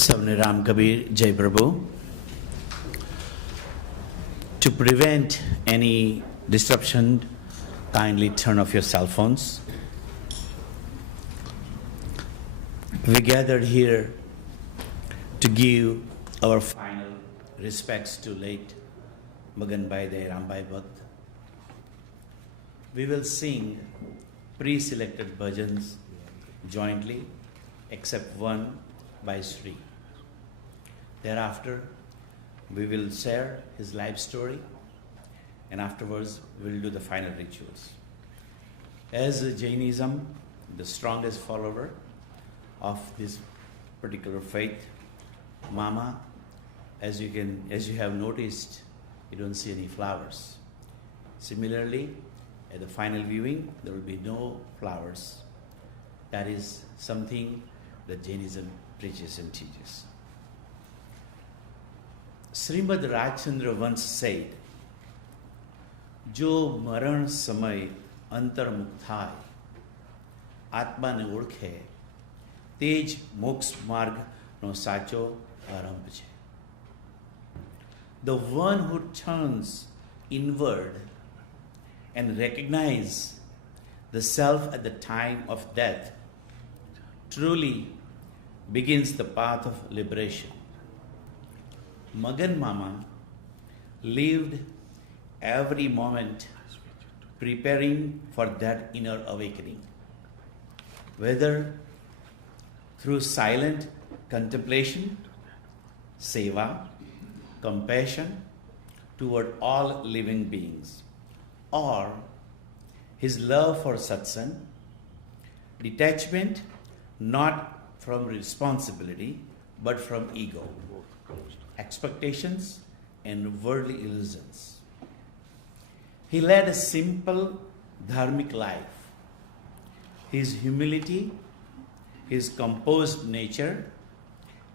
Savne Ram Kabir Jai Prabhu. To prevent any disruption, kindly turn off your cell phones. We gathered here to give our final respects to late Maganbhai Dayarambhai Bhakta. We will sing pre-selected bhajans jointly, except one by Sri. Thereafter, we will share his life story, and afterwards we will do the final rituals. As Jainism, the strongest follower of this particular faith, Mama, as you have noticed, you don't see any flowers. Similarly, at the final viewing, there will be no flowers. That is something that Jainism preaches and teaches. Srimad Rajchandra once said, "Jo maran samay antarmukh thai, atma ne olkhe, tej moksha marg no sacho arambh che." The one who turns inward and recognizes the self at the time of death truly begins the path of liberation. Magan Mama lived every moment preparing for that inner awakening, whether through silent contemplation, seva, compassion toward all living beings, or his love for satsang, detachment not from responsibility but from ego, expectations and worldly illusions. He led a simple dharmic life. His humility, his composed nature,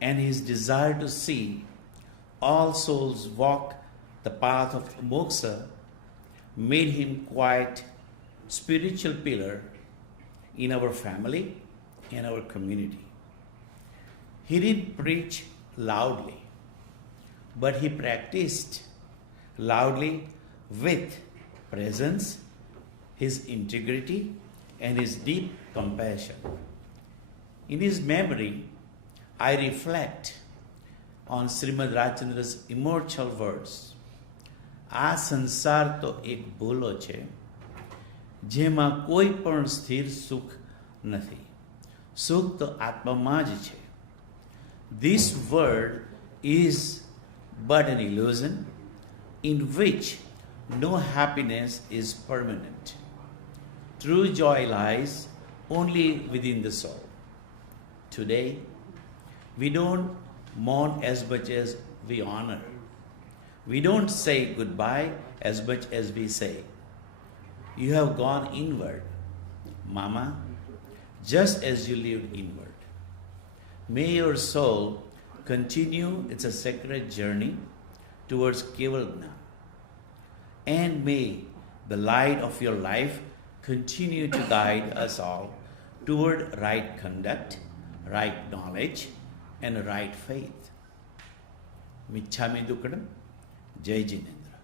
and his desire to see all souls walk the path of moksha made him quite spiritual pillar in our family and our community. He didn't preach loudly, but he practiced loudly with presence, his integrity, and his deep compassion. In his memory, I reflect on Srimad Rajchandra's immortal words. આ સંસાર તો એક ભૂલો છે જેમાં કોઈ પણ સ્થિર સુખ નથી. સુખ તો આત્મામાં જ છે. This world is but an illusion in which no happiness is permanent. True joy lies only within the soul. Today, we don't mourn as much as we honor. We don't say goodbye as much as we say, "You have gone inward, Mama, just as you lived inward." May your soul continue its sacred journey towards Kevalgna, and may the light of your life continue to guide us all toward right conduct, right knowledge, and right faith. Michhami Dukkadam, Jai Jinendra.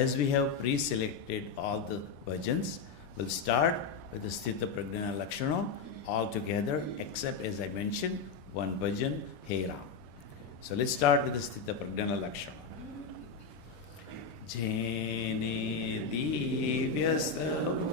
As we have pre-selected all the bhajans, we'll start with the Sthita Pragnana Lakshana all together, except as I mentioned, one bhajan, Hey Ram. So let's start with the Sthita Pragnana Lakshana. Jene Divyastavo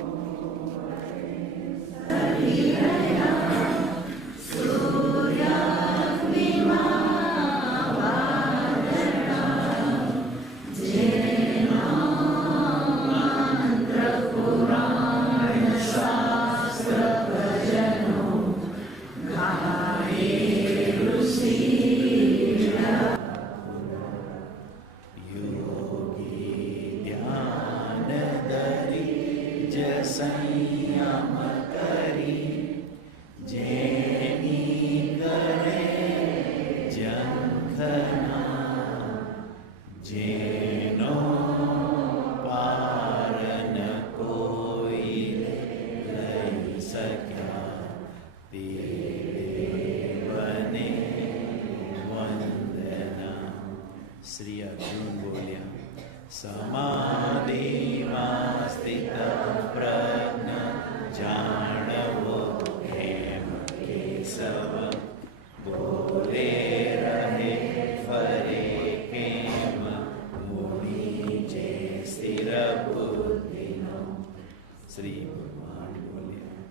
સ્થિર બુદ્ધિનો. શ્રી ભગવાન બોલ્યા,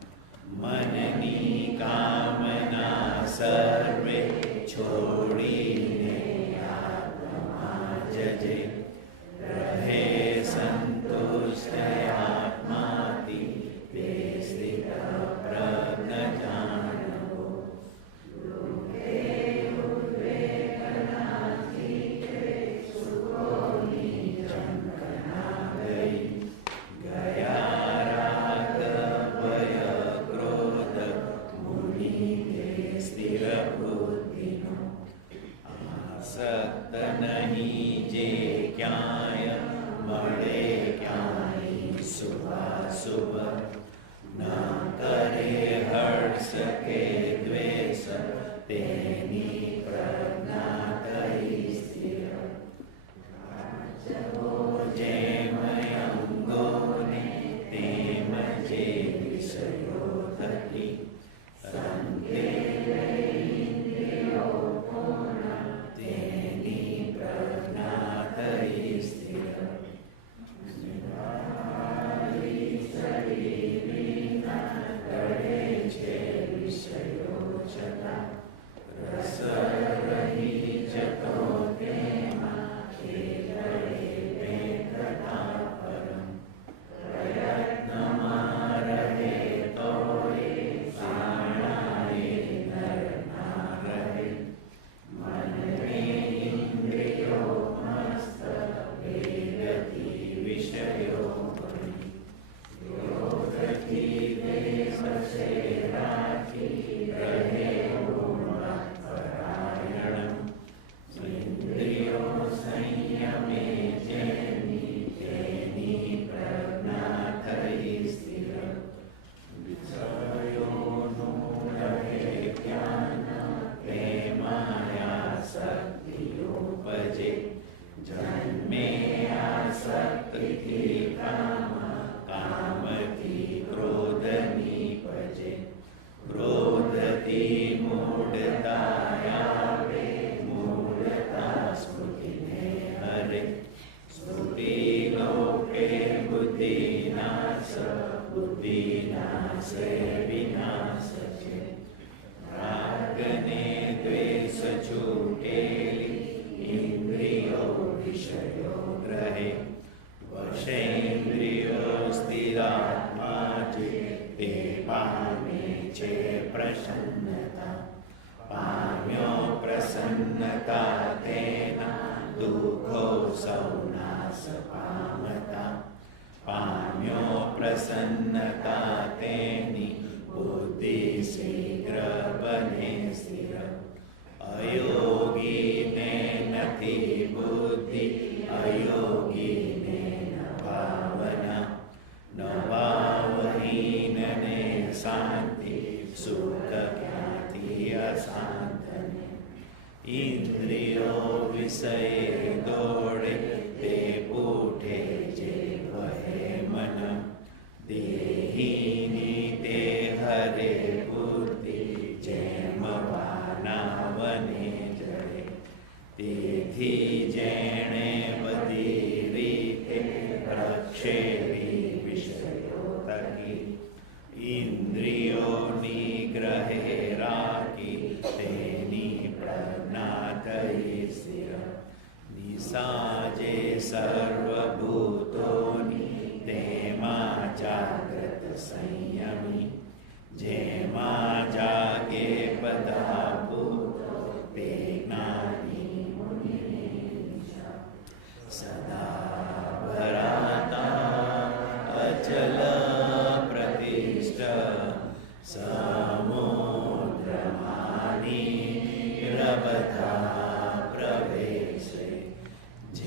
મનની કામના સર્વે છોડીને આત્મા જજે, રહે સંતુષ્ટ આત્માથી, તે સ્થિત પ્રજ્ઞ જાણવો. નહીં જે ક્યાંય મળે ક્યાંય શુભાશુભ, ન કરે હર્ષ કે દ્વેષ, તેની પ્રજ્ઞા થઈ સ્થિર. જેમ અંગોને તેમ જે વિષયો થકી, સંકેત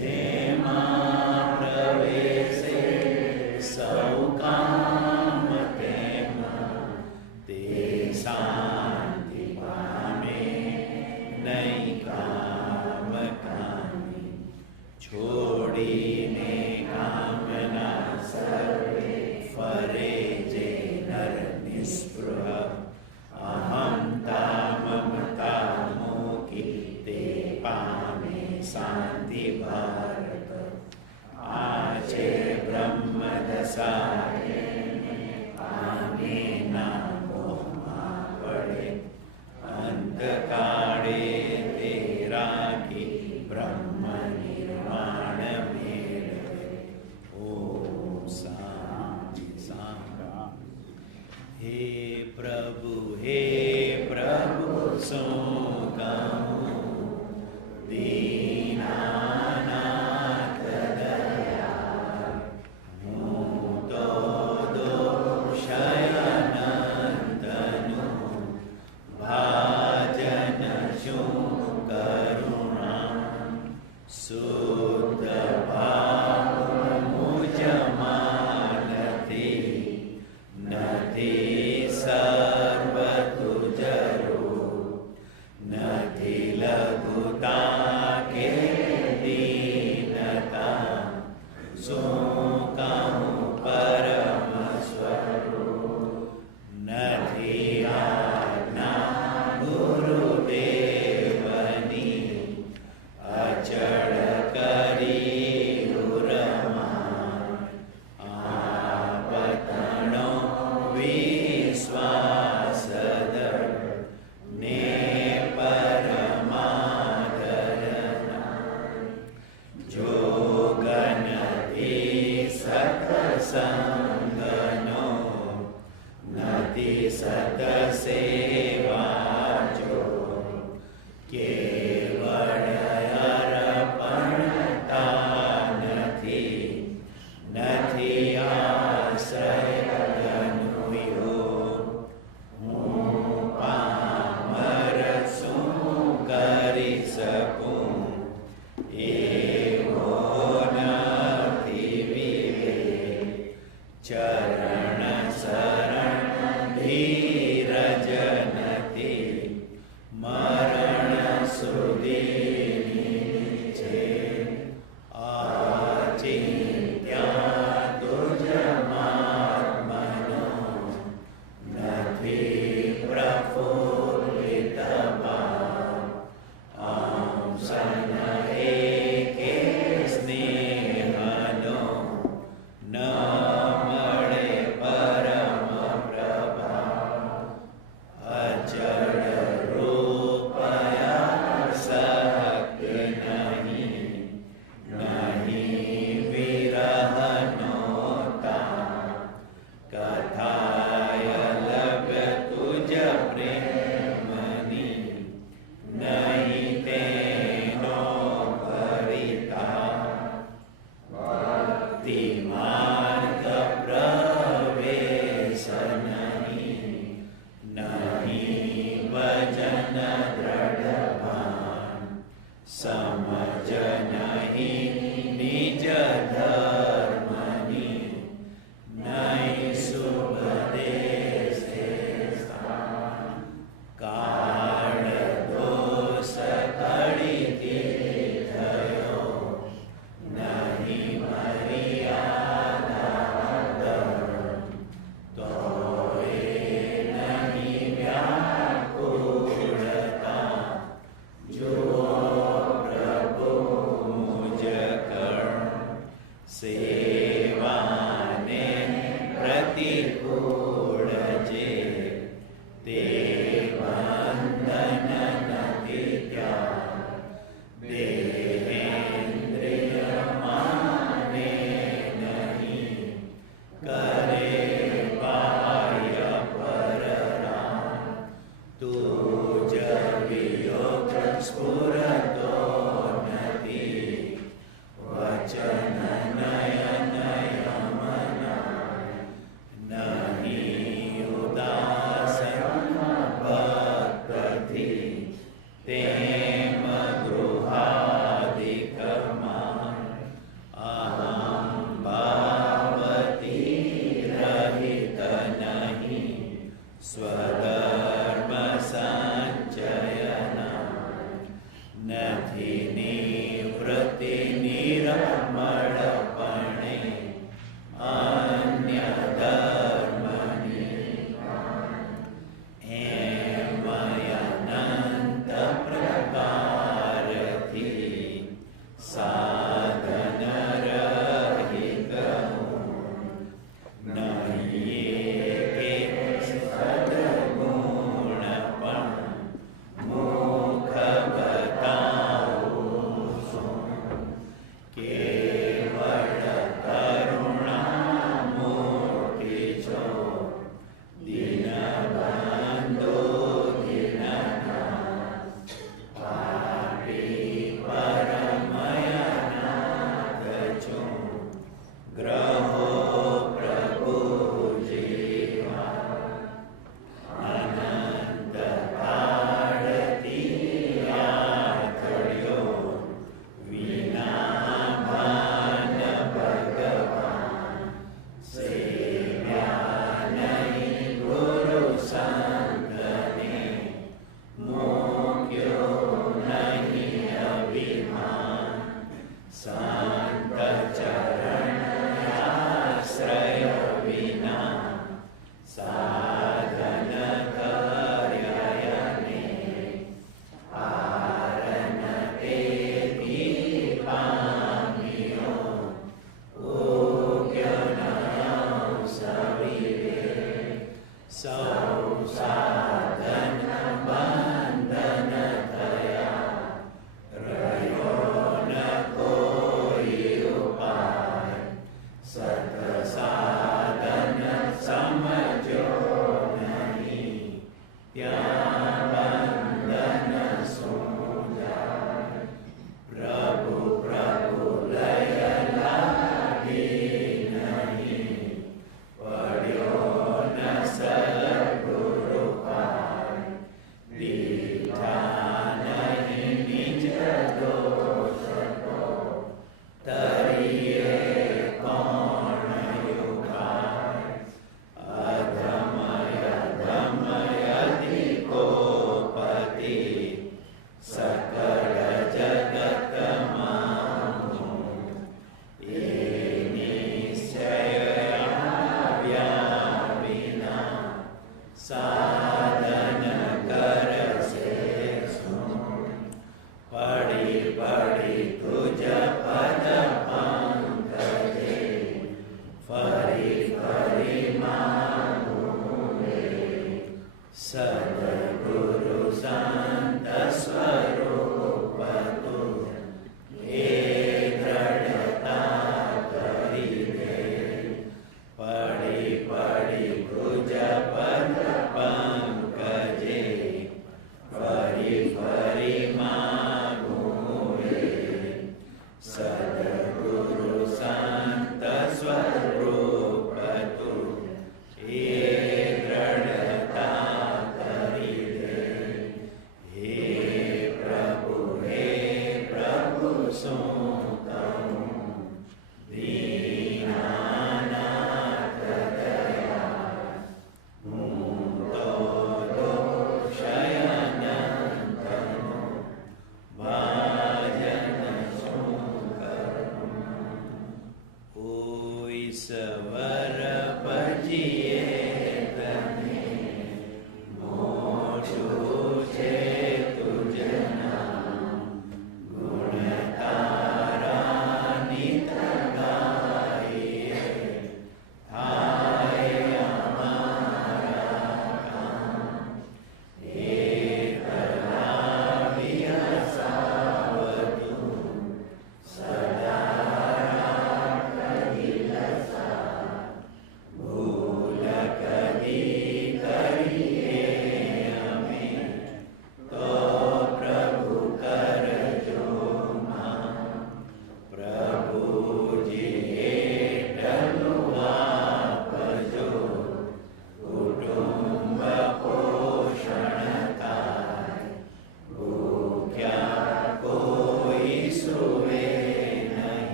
જેમાં પ્રવેશ સંગનો નથી સતસેવા જો કેવળ અર્પણતા નથી નથી આશ્રય ધનુયો હું પામર શું કરી શકું એવો નથી વિવેક ચરણ શરણ ધીરજ નથી મરણ સુધીની છે અચિંત્યા તુજ મહાત્મનો નથી પ્રફુલ્લિત ભાવ આમ સન એકે સ્નેહનો ન મળે પરમ પ્રભાવ અચળ રૂપયા સહક નહીં નહીં વિરહનો તાપ કથાય લભ્ય તુજ પ્રેમની નહીં તેનો પરિતાપ ભક્તિ માર્ગ પ્રવેશ નહીં નહીં ભજન દ્રઢ ભાન સમજ નહીં નિજ ધર્મની નહીં શુભ દેશે સ્થાન કાળ દોષ કળીથી થયો નહીં મર્યાદા ધર્મ તોય નહીં વ્યાકુળતા જો પ્રભુ મુજ કર્ણ સેવાને પ્રતિકૂળ જે તે બંધન નથી ત્યાં દેહેન્દ્રિય માને નહીં કરે બાહ્ય પરરામ તુજ વિયોગ સ્ફુરતો નથી વચન નયન યમના નહીં ઉદાસન ભક્તથી તેમ ગૃહાદિક માન અહં ભાવતી રહિત નહીં સ્વધર્મ સંચયના નથી નિવૃત્તિ નિરમળપણે અન્ય ધર્મની એમ અનંત પ્રકારથી સાધન રહિત હું નહીં કે સદ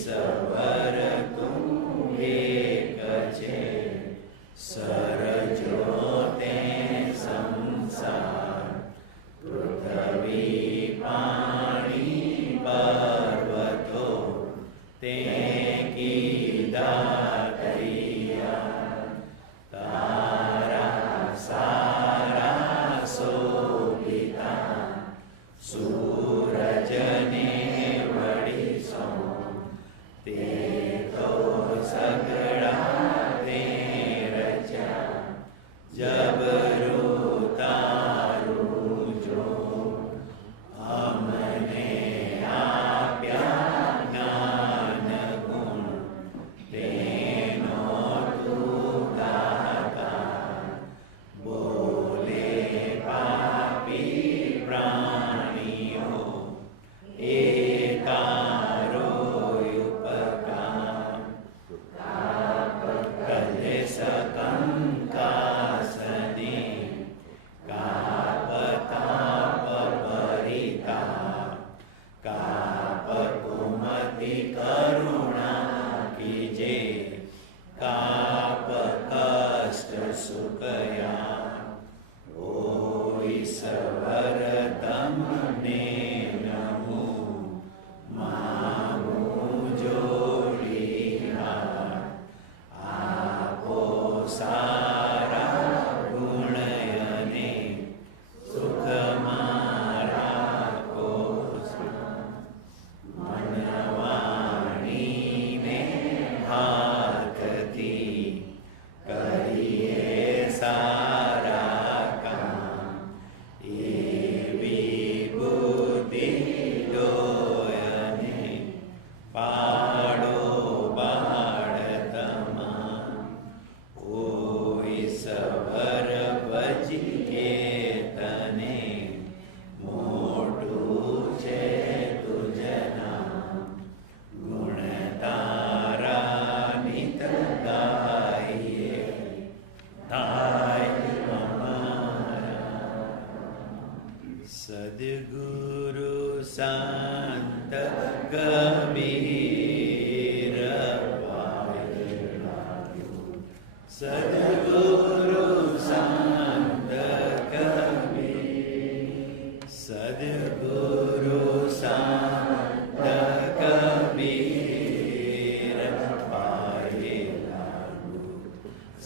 સવર તું એક છે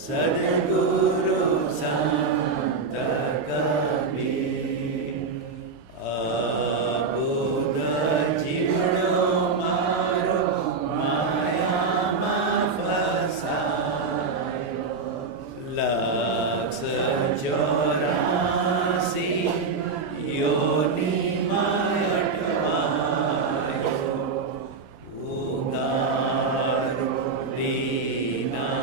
સદગુરુ સંત કબીર અબુધ જીવડો મારો માયામાં ફસાયો લક્ષ 84 યોનિમાં અટવાયો ઉગારો દીનાના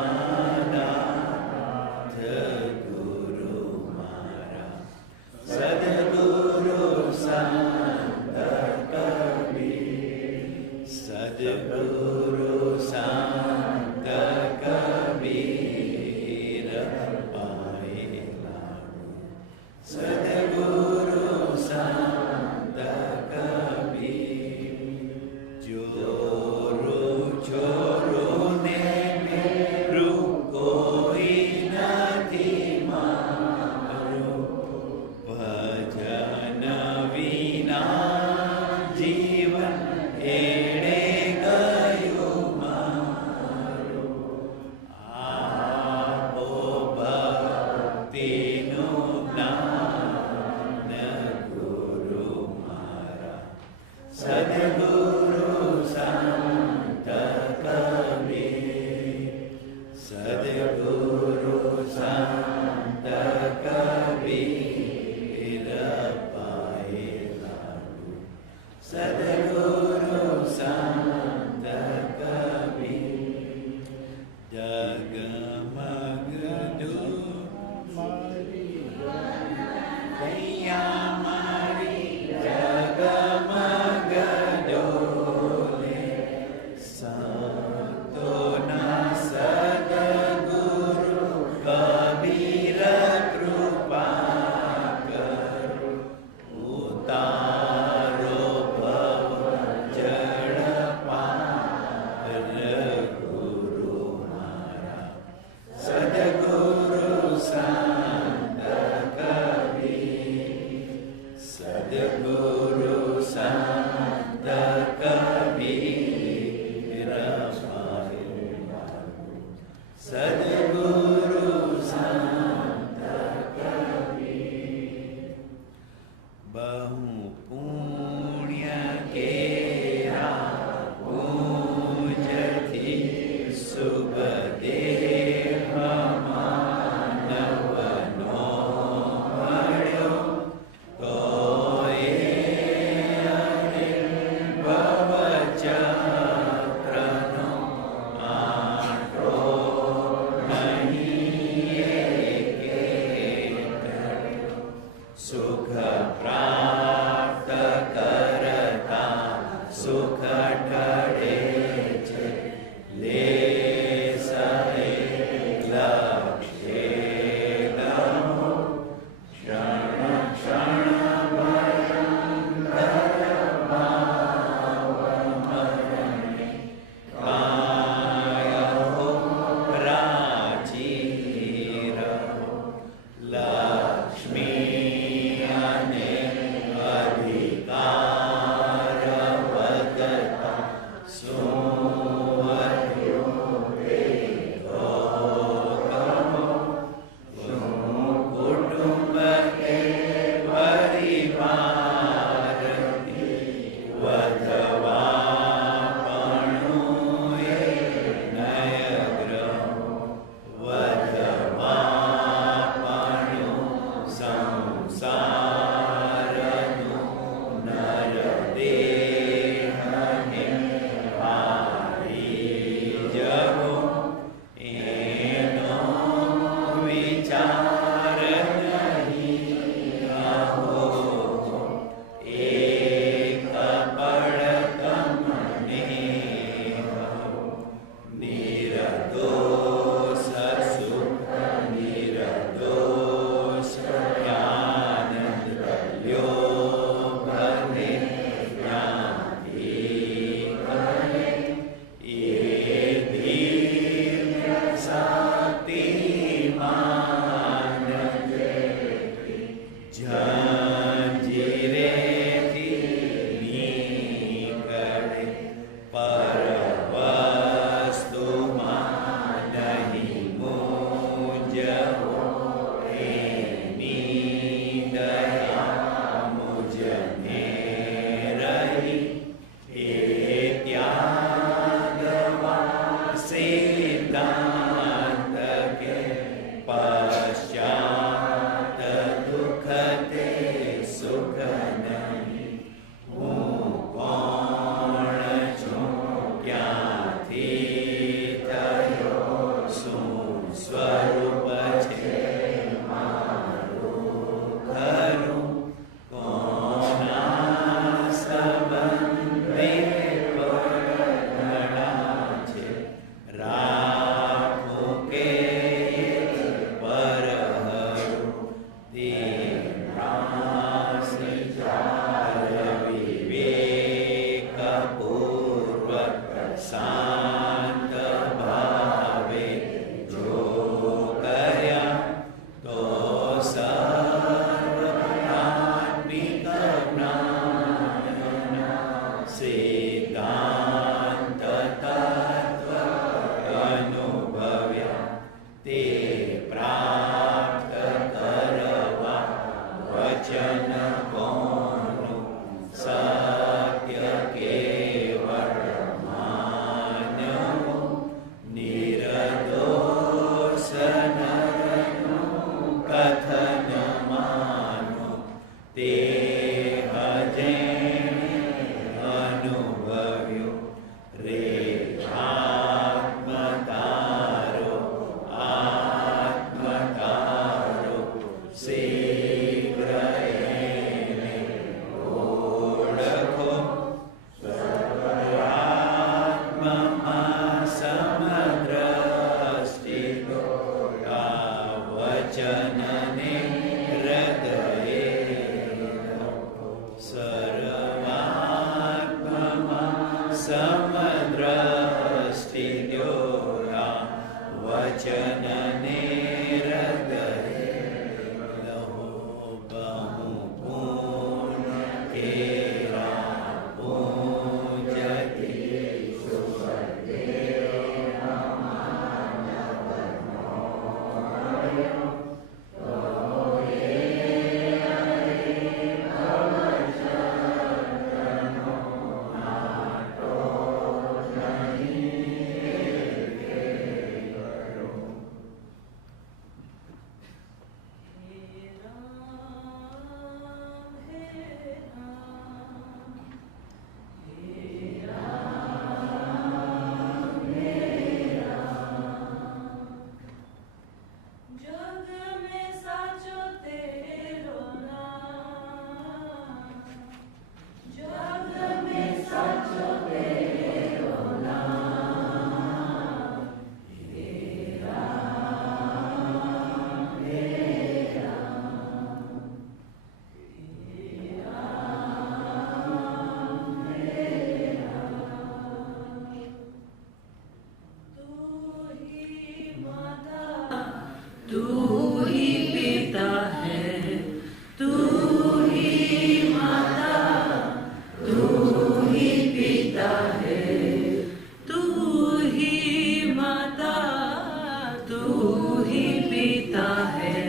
पिता है,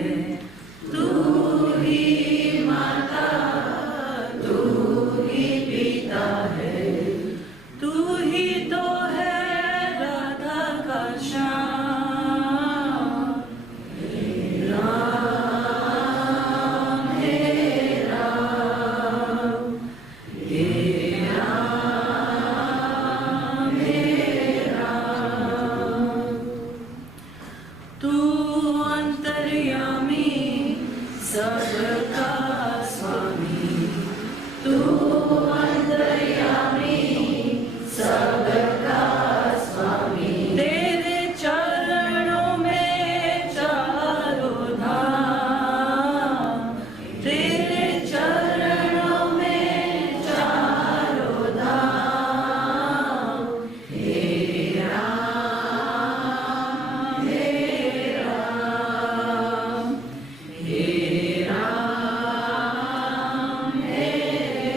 तू ही माता, तू ही पिता है, तू ही तो है राधा का श्याम। हे राम, हे राम, हे राम, हे राम। तू अंतर्यामी, सबका स्वामी, तू अंतर्यामी, सबका स्वामी। तेरे चरणों में चारों धाम, तेरे चरणों में चारों धाम। हे राम, हे राम, हे राम, हे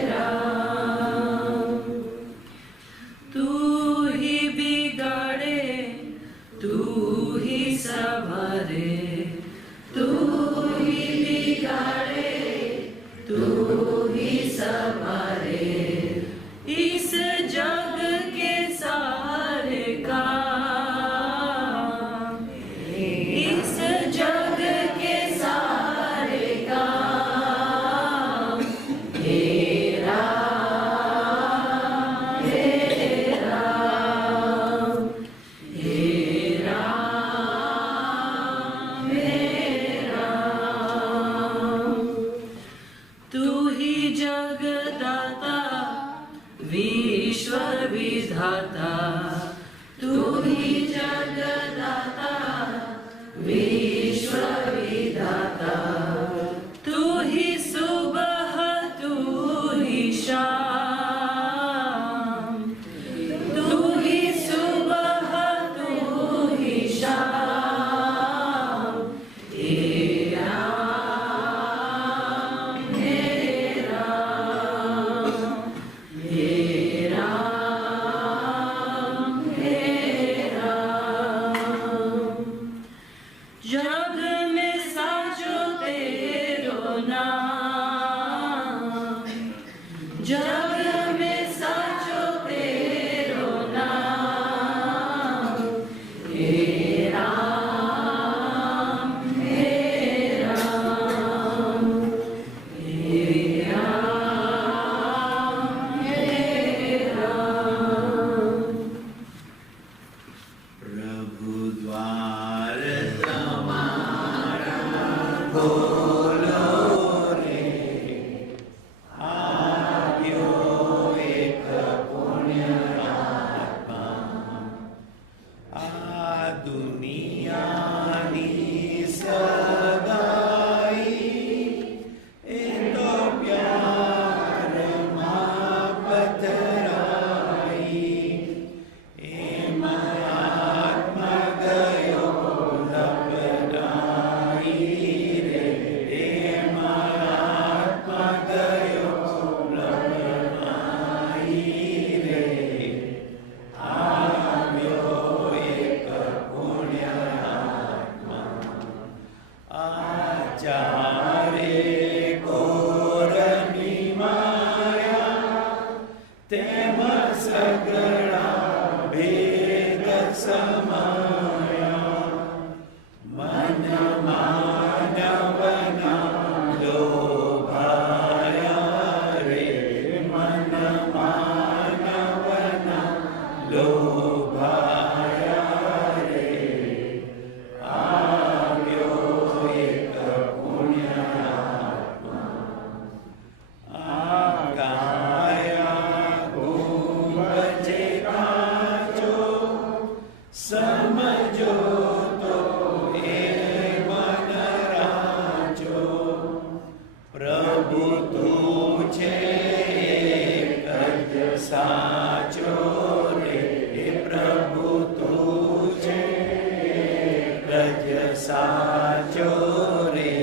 राम। तू ही बिगाड़े, तू ही संवारे, तू ही बिगाड़े, तू ही संवारे। इस जग के सारे काम, इस जग के सारे काम। हे राम, हे राम, हे राम, हे राम। तू ही जगदाता, विश्व विधाता, तू ही जगदाता, विश्व विधाता। तू ही सुबह, तू ही शाम, तू ही सुबह, तू ही शाम। हे राम, हे राम, हे राम, हे राम। जग में साजो तेरो नाम, जग में साजो तेरो नाम। हे राम, हे राम, हे राम, हे राम। प्रभु द्वार तुम्हारा खोलो रे, आयो एक पुण्य आत्मा, आ दुनिया नी सगाई, ए तो प्यार मां पथराई। ए महात्मा गयो लपटाई रे, ए महात्मा गयो लपटाई रे। આવ્યો એક પુણ્ય આત્મા, આચારે કોરની માયા, તેમ સગળા ભેદ સમાયા। મન માનવના લોભાયા રે, મન માનવના લોભાયા રે। આવ્યો એક પુણ્ય આત્મા, આગાયા ગુંબજે કાચો, સમજો તો એ મન રાચો। પ્રભુ તું છે એક જ સાચો રે, એ પ્રભુ તું છે એક જ સાચો રે।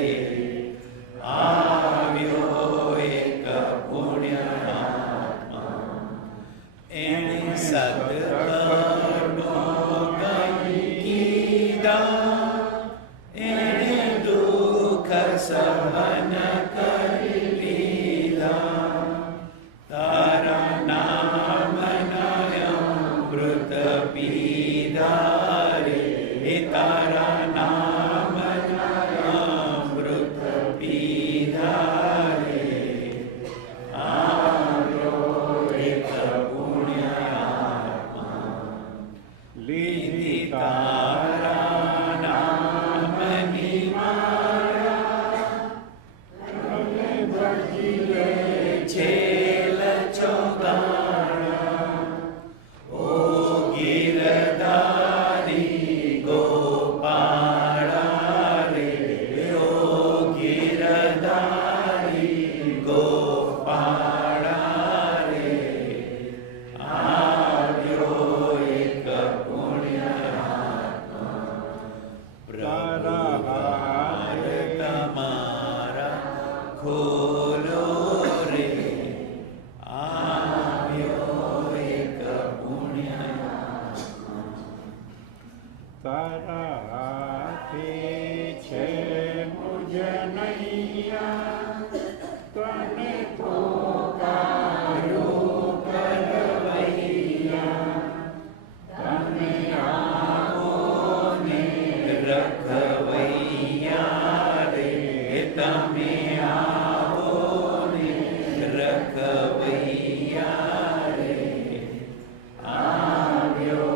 આવ્યો એક પુણ્ય આત્મા, એણે સદકર્મો ગમી તારા નામના અમૃત પીધા રે, આવ્યો એક પુણ્યાત્મા, લીધી તારા નામની માળા, અને ભજી લે છેલ ચોગાણા. ઓ ગિરધારી ગોપાળા રે, ઓ ગિરધારી ગોપાળા રે, આવ્યો એક પુણ્યાત્મા. પ્રભુહાર તમારા ખોલો રે, આવ્યો એક પુણ્યાત્મા. તારા હાથે છે મુજ નૈયા, તને પોકારું કરવૈયા. તમે આવો ને રખવૈયા રે, તમે આવો ને રખવૈયા રે, આવ્યો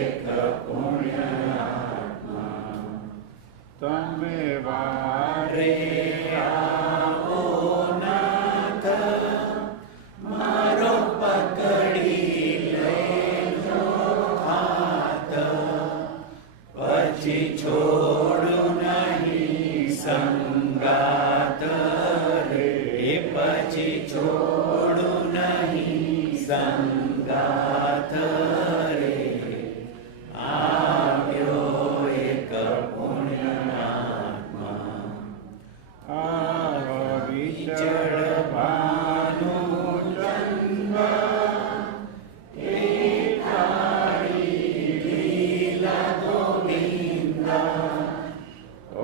એક પુણ્યાત્મા. તમે વારે રે આવો નાથ, મારો પકડી લેજો હાથ, પછી છોડું નહીં સંગાત રે, પછી છોડું નહીં સંગાત રે, આવ્યો એક પુણ્યાત્મા. આવ વિચળવાનું જન્મ, એ તારી લીલા ગોવિંદા.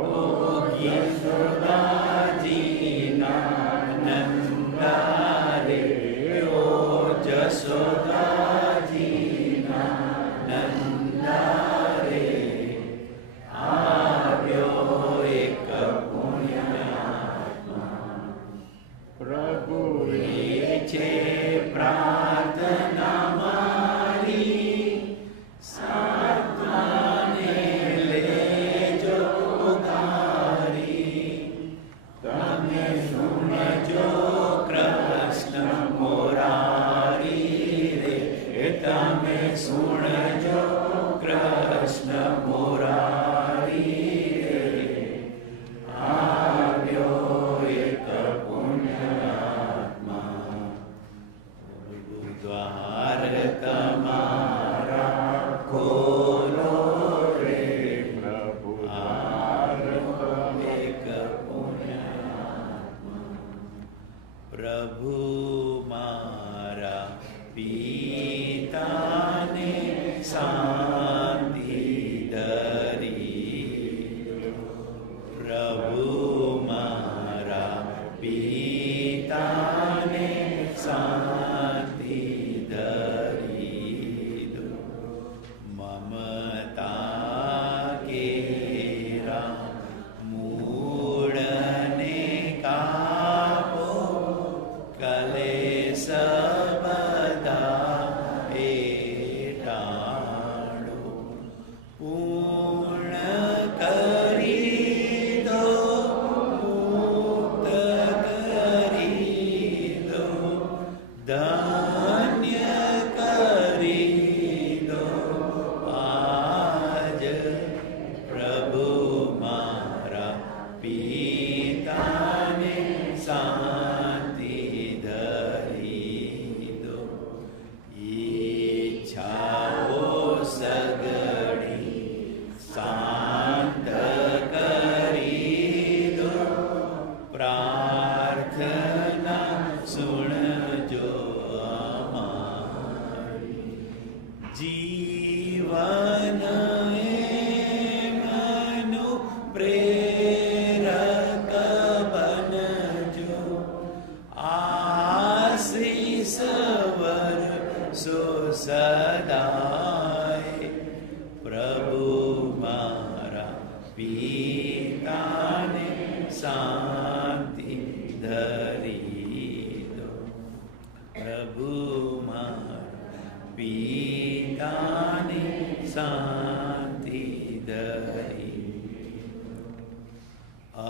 ઓ યશોદાજીના નંદા રે, ઓ જશોદાજીના નંદા રે, આવ્યો એક પુણ્યાત્મા. પ્રભુએ એ છે પ્રાર્થના મારી, સાધનાને લેજો ઉધારી. તમે સુણજો કૃષ્ણ મોરારી રે, તમે સુણજો કૃષ્ણ મોરારી રે, આવ્યો એક પુણ્યાત્મા. દ્વાર તમારા ખોલો રે, પ્રભુ આવ્યો એક પુણ્યાત્મા. પ્રભુ મારા પિતાને શાંતિ દ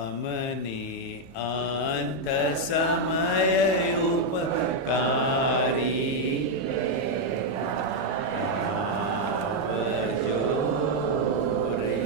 અમને અંત સમય ઉપકારી આવજો રે.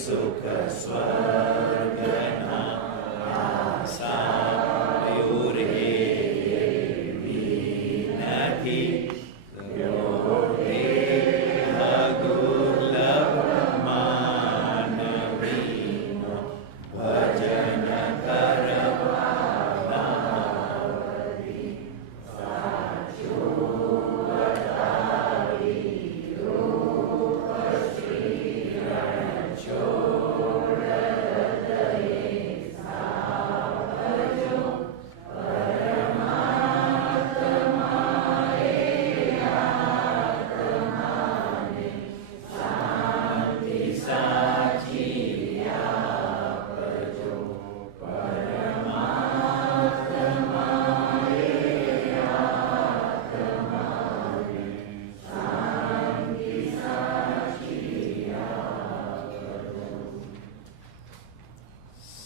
સુખ સ્વર્ગના આશાયો રે નથી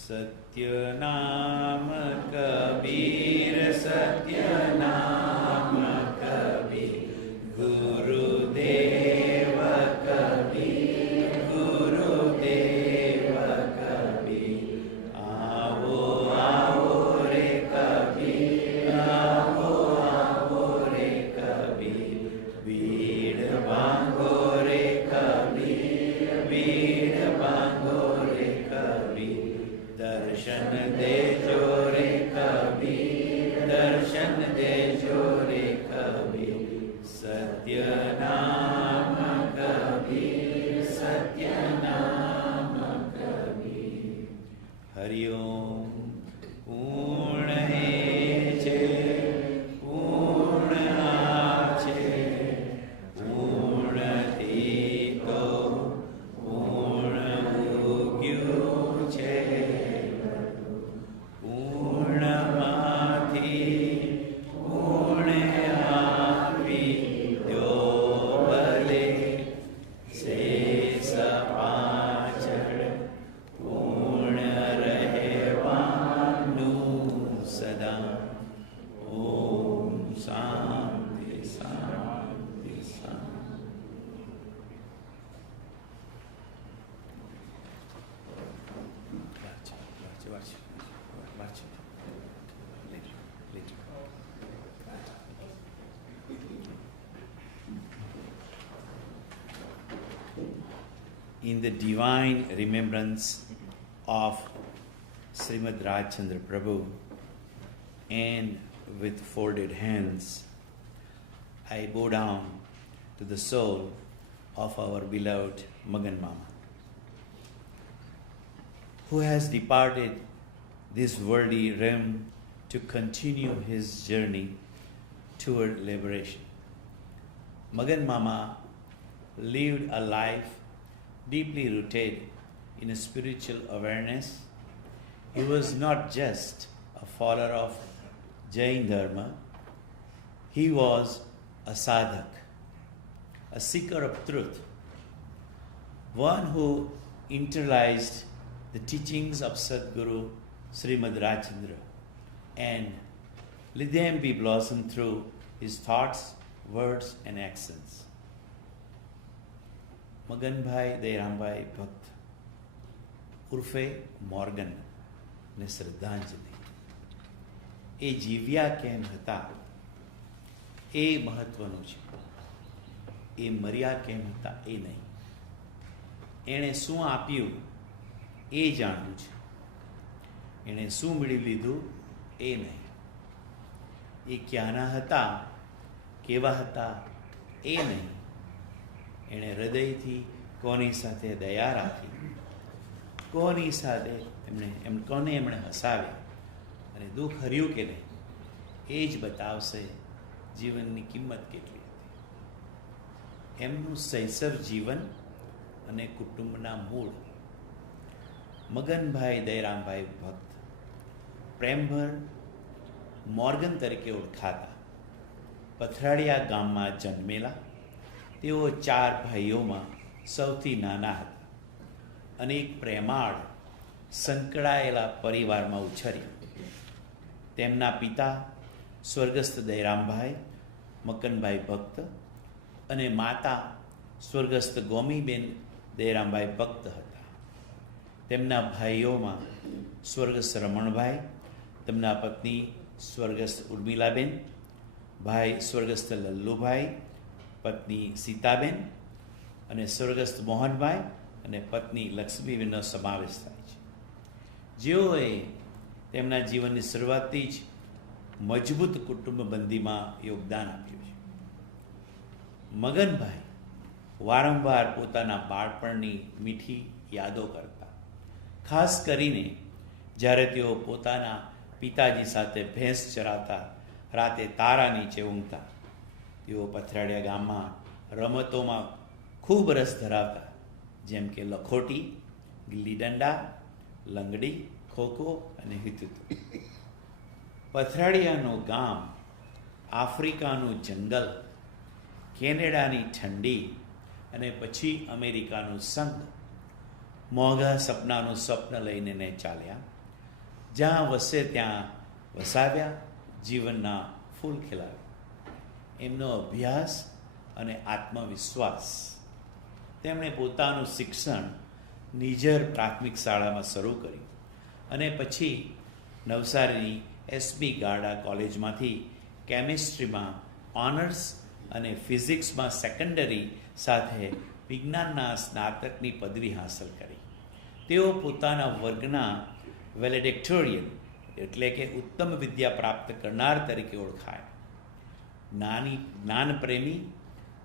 સત્ય નામ કબીર સત્ય નામ કબીર ગુરુદેવ કબીર ગુરુદેવ કબીર આવો આવો રે કબીર આવો આવો રે કબીર બીડ ભાંગો રે કબીર બીડ ભાંગો રે કબીર દર્શન દેજો રે કબીર દર્શન દેજો રે કબીર સત્ય નામ કબીર સત્ય નામ કબીર હરિઓમ પૂર્ણ હે છે પૂર્ણ છે પૂર્ણથી તો પૂર્ણ ઉગ્યું છે In the divine remembrance of Srimad Rajchandra Prabhu and with folded hands, I bow down to the soul of our beloved Magan Mama, who has departed this worldly realm to continue his journey toward liberation. Magan Mama lived a life deeply rooted in a spiritual awareness. He was not just a follower of Jain Dharma, he was a sadhak, a seeker of truth, one who internalized the teachings of Sadguru Srimad Rajchandra and let them be blossomed through his thoughts, words and actions. Maganbhai Dayarambhai Bhakta ઉર્ફે Morgan ને શ્રદ્ધાંજલિ. એ જીવ્યા કેમ હતા એ મહત્વનું છે, એ મર્યા કેમ હતા એ નહીં. એણે શું આપ્યું એ જાણવું છે, એણે શું મેળવી લીધું એ નહીં. એ ક્યાંના હતા કેવા હતા એ નહીં. એણે હૃદયથી કોની સાથે દયા રાખી, કોની સાથે કોને એમણે હસાવ્યા અને દુઃખ હર્યું કે નહીં એ જ બતાવશે જીવનની કિંમત કેટલી હતી. એમનું શૈશવ જીવન અને કુટુંબના મૂળ. મગનભાઈ દયરામભાઈ ભક્ત પ્રેમભર મોર્ગન તરીકે ઓળખાતા પથરાડિયા ગામમાં જન્મેલા. તેઓ 4 ભાઈઓમાં સૌથી નાના હતા અને એક પ્રેમાળ સંકળાયેલા પરિવારમાં ઉછર્યા. તેમના પિતા સ્વર્ગસ્થ દયરામભાઈ મકનભાઈ ભક્ત અને માતા સ્વર્ગસ્થ ગોમીબેન દયરામભાઈ ભક્ત હતા. તેમના ભાઈઓમાં સ્વર્ગસ્થ રમણભાઈ, તેમના પત્ની સ્વર્ગસ્થ ઉર્મિલાબેન, ભાઈ સ્વર્ગસ્થ લલ્લુભાઈ, પત્ની સીતાબેન અને સ્વર્ગસ્થ મોહનભાઈ અને પત્ની લક્ષ્મીબેનનો સમાવેશ થાય છે, જેઓએ તેમના જીવનની શરૂઆતથી જ મજબૂત કુટુંબ બંધીમાં યોગદાન આપ્યું છે. મગનભાઈ વારંવાર પોતાના બાળપણની મીઠી યાદો કરતા, ખાસ કરીને જ્યારે તેઓ પોતાના પિતાજી સાથે ભેંસ ચરાવતા રાતે તારા નીચે ઊંઘતા. તેઓ પથરાડિયા ગામમાં રમતોમાં ખૂબ રસ ધરાવતા, જેમ કે લખોટી, ગિલ્લી દંડા, લંગડી, ખોખો અને હિતુતુ. પથરાડિયાનું ગામ, આફ્રિકાનું જંગલ, કેનેડાની ઠંડી અને પછી અમેરિકાનું સંઘ મોંઘા સપનાનું સ્વપ્ન લઈને ચાલ્યા. જ્યાં વસે ત્યાં વસાવ્યા, જીવનના ફૂલ ખીલાવ્યા. એમનો અભ્યાસ અને આત્મવિશ્વાસ. તેમણે પોતાનું શિક્ષણ નિઝર પ્રાથમિક શાળામાં શરૂ કર્યું અને પછી નવસારીની એસબી ગાર્ડા કોલેજમાંથી કેમિસ્ટ્રીમાં ઓનર્સ અને ફિઝિક્સમાં સેકન્ડરી સાથે વિજ્ઞાનના સ્નાતકની પદવી હાંસલ કરી. તેઓ પોતાના વર્ગના વેલેડિક્ટોરિયન એટલે કે ઉત્તમ વિદ્યા પ્રાપ્ત કરનાર તરીકે ઓળખાય. જ્ઞાનપ્રેમી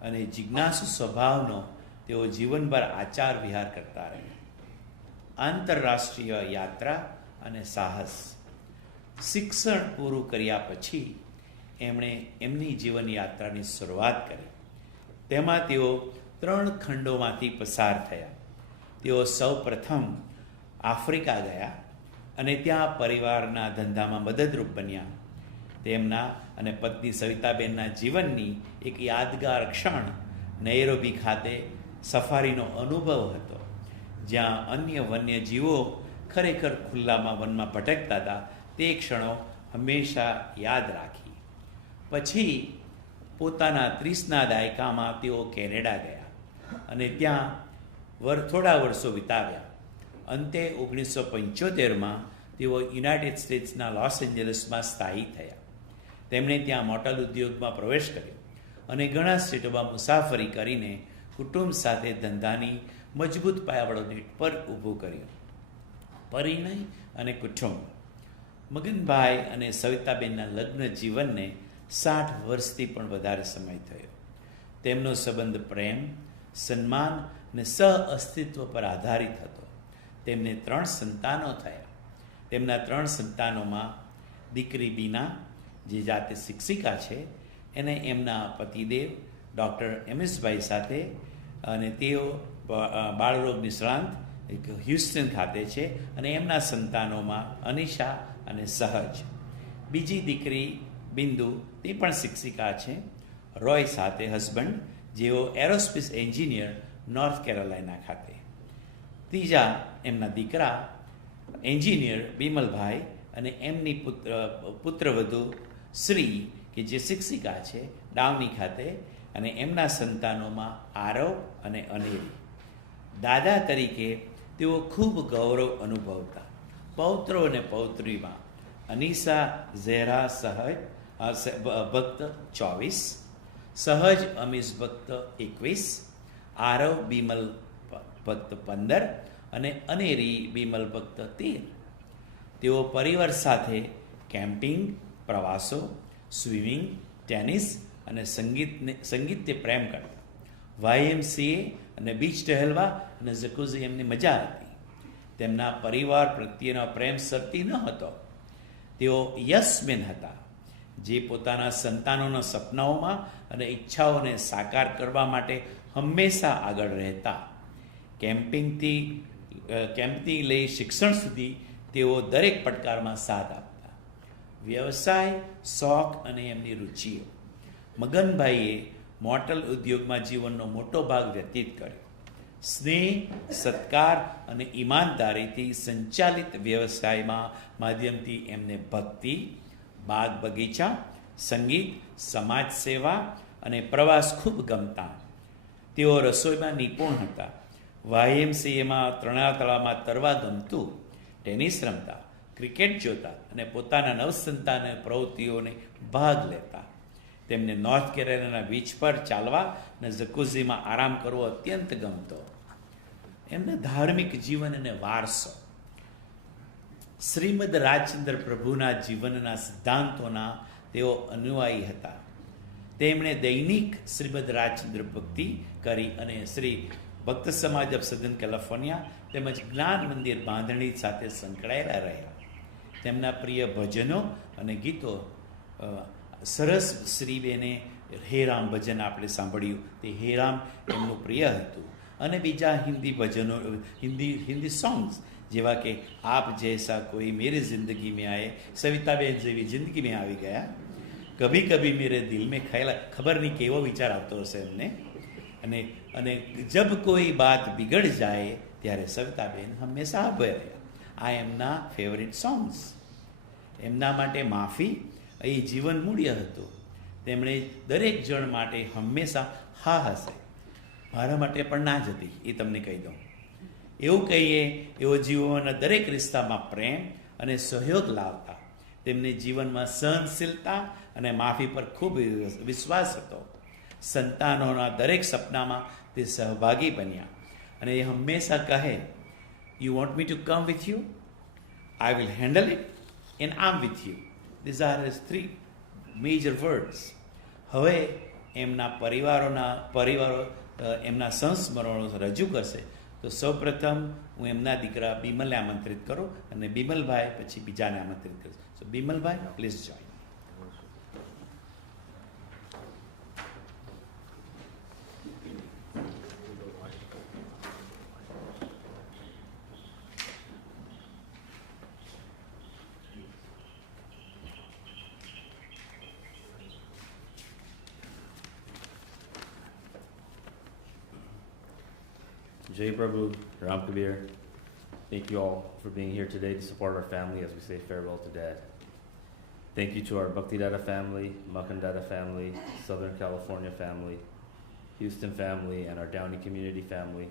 અને જિજ્ઞાસુ સ્વભાવનો તેઓ જીવનભર આચાર વિહાર કરતા રહ્યા. આંતરરાષ્ટ્રીય યાત્રા અને સાહસ. શિક્ષણ પૂરું કર્યા પછી એમણે એમની જીવનયાત્રાની શરૂઆત કરી. તેમાં તેઓ 3 ખંડોમાંથી પસાર થયા. તેઓ સૌ પ્રથમ આફ્રિકા ગયા અને ત્યાં પરિવારના ધંધામાં મદદરૂપ બન્યા. તેમના અને પત્ની સવિતાબેનના જીવનની એક યાદગાર ક્ષણ નૈરોબી ખાતે સફારીનો અનુભવ હતો, જ્યાં અન્ય વન્યજીવો ખરેખર ખુલ્લામાં વનમાં ભટકતા હતા. તે ક્ષણો હંમેશા યાદ રાખી. પછી પોતાના 30ના દાયકામાં તેઓ કેનેડા ગયા અને ત્યાં થોડા વર્ષો વિતાવ્યા. અંતે 1975માં તેઓ યુનાઇટેડ સ્ટેટ્સના લોસ એન્જલસમાં સ્થાયી થયા. તેમણે ત્યાં મોટર ઉદ્યોગમાં પ્રવેશ કર્યો અને ઘણા સ્ટેટોમાં મુસાફરી કરીને કુટુંબ સાથે ધંધાની મજબૂત પાયાવાળો નેટ પર ઊભું કર્યું. પરિણય અને કુટુંબ. મગનભાઈ અને સવિતાબેનના લગ્ન જીવનને 60 વર્ષથી પણ વધારે સમય થયો. તેમનો સંબંધ પ્રેમ, સન્માન અને સહ-અસ્તિત્વ પર આધારિત હતો. તેમને 3 સંતાનો થયા. તેમના 3 સંતાનોમાં દીકરી બીના, જે જાતે શિક્ષિકા છે, એને એમના પતિદેવ ડૉક્ટર એમએસભાઈ સાથે, અને તેઓ બાળરોગ નિષ્ણાંત હ્યુસ્ટન ખાતે છે, અને એમના સંતાનોમાં અનિશા અને સહજ. બીજી દીકરી બિંદુ, તે પણ શિક્ષિકા છે, રોય સાથે હસબન્ડ, જેઓ એરોસ્પેસ એન્જિનિયર નોર્થ કેરોલાઇના ખાતે. ત્રીજા એમના દીકરા એન્જિનિયર બિમલભાઈ અને એમની પુત્રવધુ શ્રી, કે જે શિક્ષિકા છે ડાઉની ખાતે, અને એમના સંતાનોમાં આરવ અને અનેરી. દાદા તરીકે તેઓ ખૂબ ગૌરવ અનુભવતા. પૌત્રો અને પૌત્રીમાં અનીસા ઝેરા ભક્ત 24, સહજ અમીશ ભક્ત 21, આરવ બિમલ ભક્ત 15 અને અનેરી બિમલ ભક્ત 13. તેઓ પરિવાર સાથે કેમ્પિંગ, પ્રવાસો, સ્વિમિંગ, ટેનિસ અને સંગીતને પ્રેમ કરતા. YMCA અને બીચ ટહેલવા અને જકુઝી એમની મજા હતી. તેમના પરિવાર પ્રત્યેનો પ્રેમ સરતી ન હતો. તેઓ યસમેન હતા, જે પોતાના સંતાનોના સપનાઓમાં અને ઈચ્છાઓને સાકાર કરવા માટે હંમેશા આગળ રહેતા. કેમ્પથી લઈ શિક્ષણ સુધી તેઓ દરેક પડકારમાં સાથ આપતા. વ્યવસાય, શોખ અને એમની રુચિઓ. મગનભાઈએ મોટર ઉદ્યોગમાં જીવનનો મોટો ભાગ વ્યતીત કર્યો. સ્નેહ, સત્કાર અને ઈમાનદારીથી સંચાલિત વ્યવસાયમાં માધ્યમથી એમને ભક્તિ, બાગ બગીચા, સંગીત, સમાજ સેવા અને પ્રવાસ ખૂબ ગમતા. તેઓ રસોઈમાં નિપુણ હતા. YMCAમાં તરણા તળાવમાં તરવા ગમતું, ટેનિસ રમતા, ક્રિકેટ જોતા અને પોતાના નવસંતાન પ્રવૃત્તિઓને ભાગ લેતા. તેમને નોર્થ કેરોલિનાના બીચ પર ચાલવા અને જકુઝીમાં આરામ કરવો અત્યંત ગમતો. એમના ધાર્મિક જીવન અને વારસો. શ્રીમદ રાજચંદ્ર પ્રભુના જીવનના સિદ્ધાંતોના તેઓ અનુયાયી હતા. તેમણે દૈનિક શ્રીમદ રાજચંદ્ર ભક્તિ કરી અને શ્રી ભક્ત સમાજ ઓફ સદર્ન કેલિફોર્નિયા તેમજ જ્ઞાન મંદિર બાંધણી સાથે સંકળાયેલા રહ્યા. તેમના પ્રિય ભજનો અને ગીતો, સરસ શ્રીબેને હે રામ ભજન આપણે સાંભળ્યું, તે હે રામ એમનું પ્રિય હતું. અને બીજા હિન્દી ભજનો, હિન્દી સોંગ્સ જેવા કે આપ જૈસા કોઈ મેરી જિંદગી મેં આયે, સવિતાબેન જેવી જિંદગી મેં આવી ગયા, કભી કભી મેરે દિલ મેં ખયાલ, ખબર નહીં કેવો વિચાર આવતો હશે એમને. અને જબ કોઈ બાત બિગડ જાય ત્યારે સવિતાબેન હંમેશા ઉભા રહ્યા. આ એમના ફેવરિટ સોંગ્સ. એમના માટે માફી એ જીવન મૂલ્ય હતું. તેમણે દરેક જણ માટે હંમેશા હા હશે. મારા માટે પણ ના જ હતી, એ તમને કહી દઉં. એવું કહીએ એવો જીવોના દરેક રિશ્તામાં પ્રેમ અને સહયોગ લાવતા. તેમને જીવનમાં સહનશીલતા અને માફી પર ખૂબ વિશ્વાસ હતો. સંતાનોના દરેક સપનામાં તે સહભાગી બન્યા અને એ હંમેશા કહે, you want me to come with you, I will handle it and am with you. These are his 3 major words. હવે એમના પરિવારો એમના સંસ્મરણો રજૂ કરશે. તો સૌપ્રથમ હું એમના દીકરા બિમલને આમંત્રિત કરું અને બિમલભાઈ પછી બીજાને આમંત્રિત કરીશ. So Bimalbhai, please join. Jai Prabhu, Ram Kabir, thank you all for being here today to support our family as we say farewell to Dad. Thank you to our Bhakti Dada family, Makan Dada family, Southern California family, Houston family, and our Downey community family,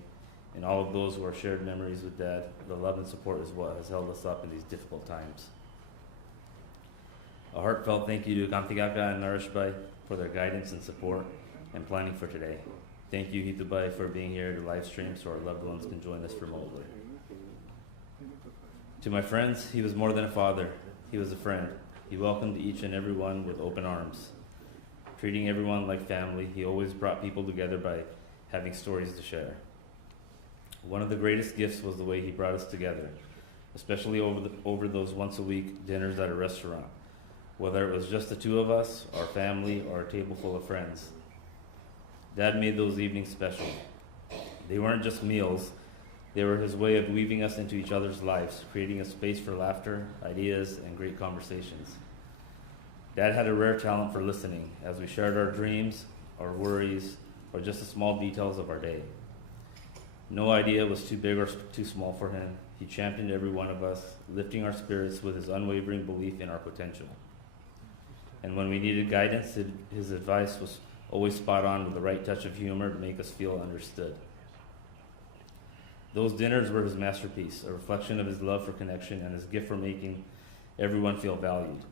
and all of those who are shared memories with Dad. The love and support is what has held us up in these difficult times. A heartfelt thank you to Kantigaka and Nareshbhai for their guidance and support and planning for today. Thank you, Hitubai, for being here to live stream so our loved ones can join us remotely. To my friends, he was more than a father. He was a friend. He welcomed each and every one with open arms. Treating everyone like family, he always brought people together by having stories to share. One of the greatest gifts was the way he brought us together, especially over those once-a-week dinners at a restaurant, whether it was just the two of us, our family, or a table full of friends. Dad made those evenings special. They weren't just meals, they were his way of weaving us into each other's lives, creating a space for laughter, ideas, and great conversations. Dad had a rare talent for listening as we shared our dreams, our worries, or just the small details of our day. No idea was too big or too small for him. He championed every one of us, lifting our spirits with his unwavering belief in our potential. And when we needed guidance, his advice was always spot on with the right touch of humor to make us feel understood. Those dinners were his masterpiece, a reflection of his love for connection and his gift for making everyone feel valued.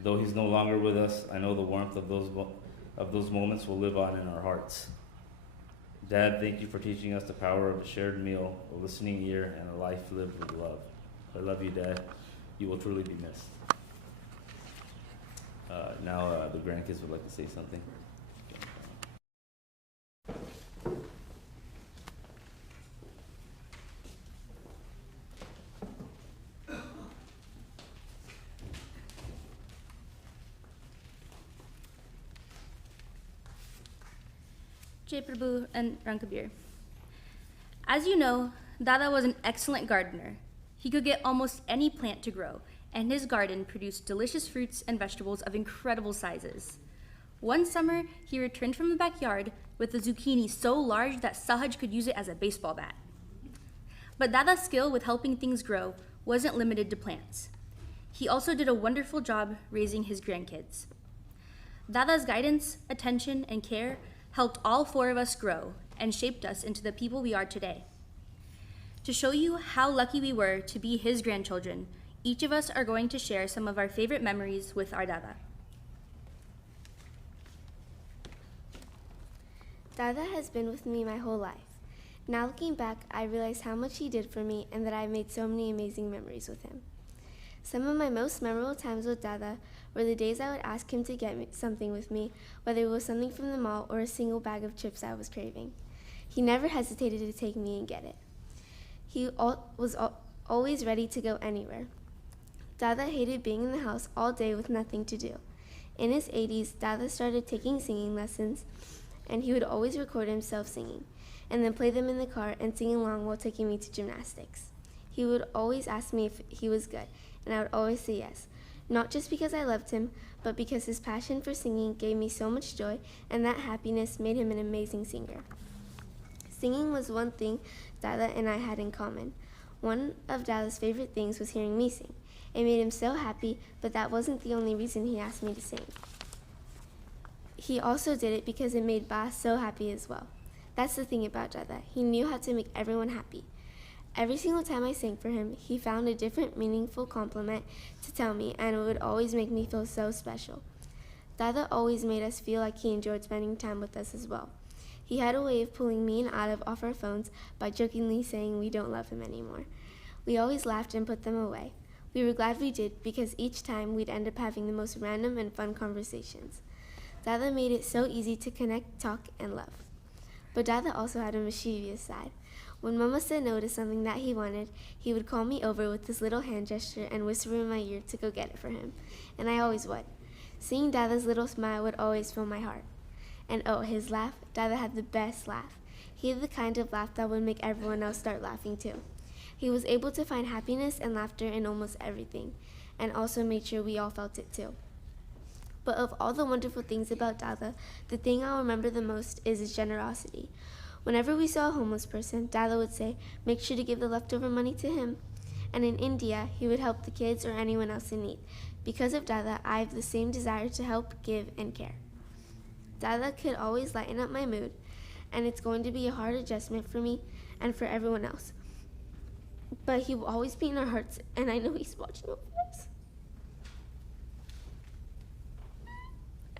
Though he's no longer with us, I know the warmth of those moments will live on in our hearts. Dad, thank you for teaching us the power of a shared meal, a listening ear, and a life lived with love. I love you, Dad. You will truly be missed. Now the grandkids would like to say something. Jai Prabhu and Rankabir. As you know, Dada was an excellent gardener. He could get almost any plant to grow, and his garden produced delicious fruits and vegetables of incredible sizes. One summer, he returned from the backyard with a zucchini so large that Sahaj could use it as a baseball bat. But Dada's skill with helping things grow wasn't limited to plants. He also did a wonderful job raising his grandkids. Dada's guidance, attention, and care helped all four of us grow, and shaped us into the people we are today. To show you how lucky we were to be his grandchildren, each of us are going to share some of our favorite memories with our Dada. Dada has been with me my whole life. Now looking back, I realize how much he did for me and that I've made so many amazing memories with him. Some of my most memorable times with Dada were the days I would ask him to get something with me, whether it was something from the mall or a single bag of chips I was craving. He never hesitated to take me and get it. He was always ready to go anywhere. Dada hated being in the house all day with nothing to do. In his 80s, Dada started taking singing lessons, and he would always record himself singing, and then play them in the car and sing along while taking me to gymnastics. He would always ask me if he was good, and I would always say yes, not just because I loved him, but because his passion for singing gave me so much joy, and that happiness made him an amazing singer. Singing was one thing Dada and I had in common. One of Dada's favorite things was hearing me sing. It made him so happy, but that wasn't the only reason he asked me to sing. He also did it because it made Ba so happy as well. That's the thing about Dada. He knew how to make everyone happy. Every single time I sang for him, he found a different meaningful compliment to tell me, and it would always make me feel so special. Dada always made us feel like he enjoyed spending time with us as well. He had a way of pulling me and Aadav off our phones by jokingly saying we don't love him anymore. We always laughed and put them away. We were glad we did, because each time we'd end up having the most random and fun conversations. Dada made it so easy to connect, talk, and love. But Dada also had a mischievous side. When Mama said no to something that he wanted, he would call me over with this little hand gesture and whisper in my ear to go get it for him. And I always would. Seeing Dada's little smile would always fill my heart. And oh, his laugh, Dada had the best laugh. He had the kind of laugh that would make everyone else start laughing too. He was able to find happiness and laughter in almost everything, and also made sure we all felt it too. But of all the wonderful things about Dada, the thing I'll remember the most is his generosity. Whenever we saw a homeless person, Dada would say, make sure to give the leftover money to him. And in India, he would help the kids or anyone else in need. Because of Dada, I have the same desire to help, give, and care. Dada could always lighten up my mood, and it's going to be a hard adjustment for me and for everyone else. But he will always be in our hearts, and I know he's watching over us.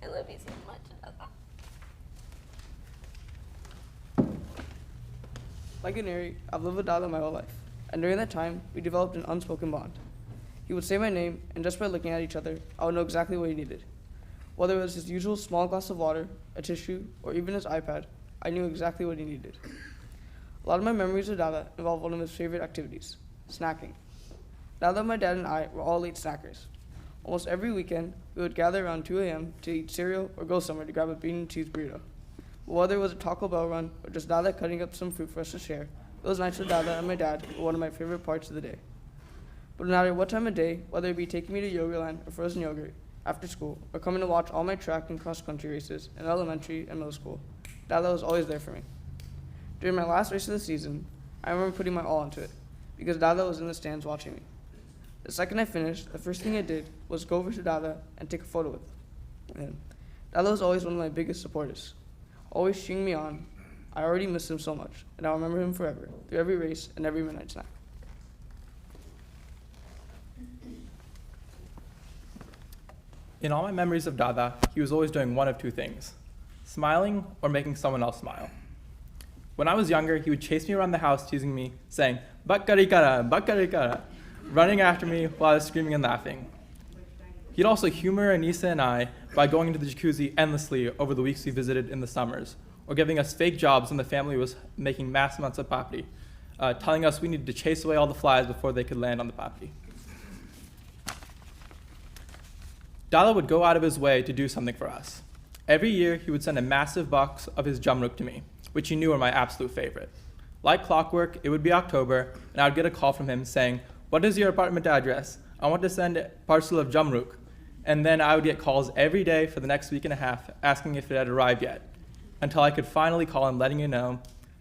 I love you so much, Dada. Like Neri, I've lived with Dada my whole life, and during that time, we developed an unspoken bond. He would say my name, and just by looking at each other, I would know exactly what he needed. Whether it was his usual small glass of water, a tissue, or even his iPad, I knew exactly what he needed. A lot of my memories of Dada involve one of his favorite activities, snacking. Dada, my dad, and I were all late snackers. Almost every weekend, we would gather around 2 a.m. to eat cereal or go somewhere to grab a bean and cheese burrito. But whether it was a Taco Bell run or just Dada cutting up some fruit for us to share, those nights with Dada and my dad were one of my favorite parts of the day. But no matter what time of day, whether it be taking me to Yogurland or frozen yogurt after school, or coming to watch all my track and cross-country races in elementary and middle school, Dada was always there for me. During my last race of the season, I remember putting my all into it, because Dada was in the stands watching me. The second I finished, the first thing I did was go over to Dada and take a photo with him. Dada was always one of my biggest supporters, always cheering me on. I already miss him so much, and I'll remember him forever, through every race and every midnight snack. In all my memories of Dada, he was always doing one of two things, smiling or making someone else smile. When I was younger, he would chase me around the house teasing me, saying, Bakkarikara, running after me while I was screaming and laughing. He'd also humor Anissa and I by going into the jacuzzi endlessly over the weeks we visited in the summers, or giving us fake jobs when the family was making mass amounts of papri, telling us we needed to chase away all the flies before they could land on the papri. Dada would go out of his way to do something for us. Every year, he would send a massive box of his jamruk to me, which he knew were my absolute favorite. Like clockwork, it would be October, and I would get a call from him saying, what is your apartment address? I want to send a parcel of jamruk. And then I would get calls every day for the next week and a half asking if it had arrived yet, until I could finally call him letting him know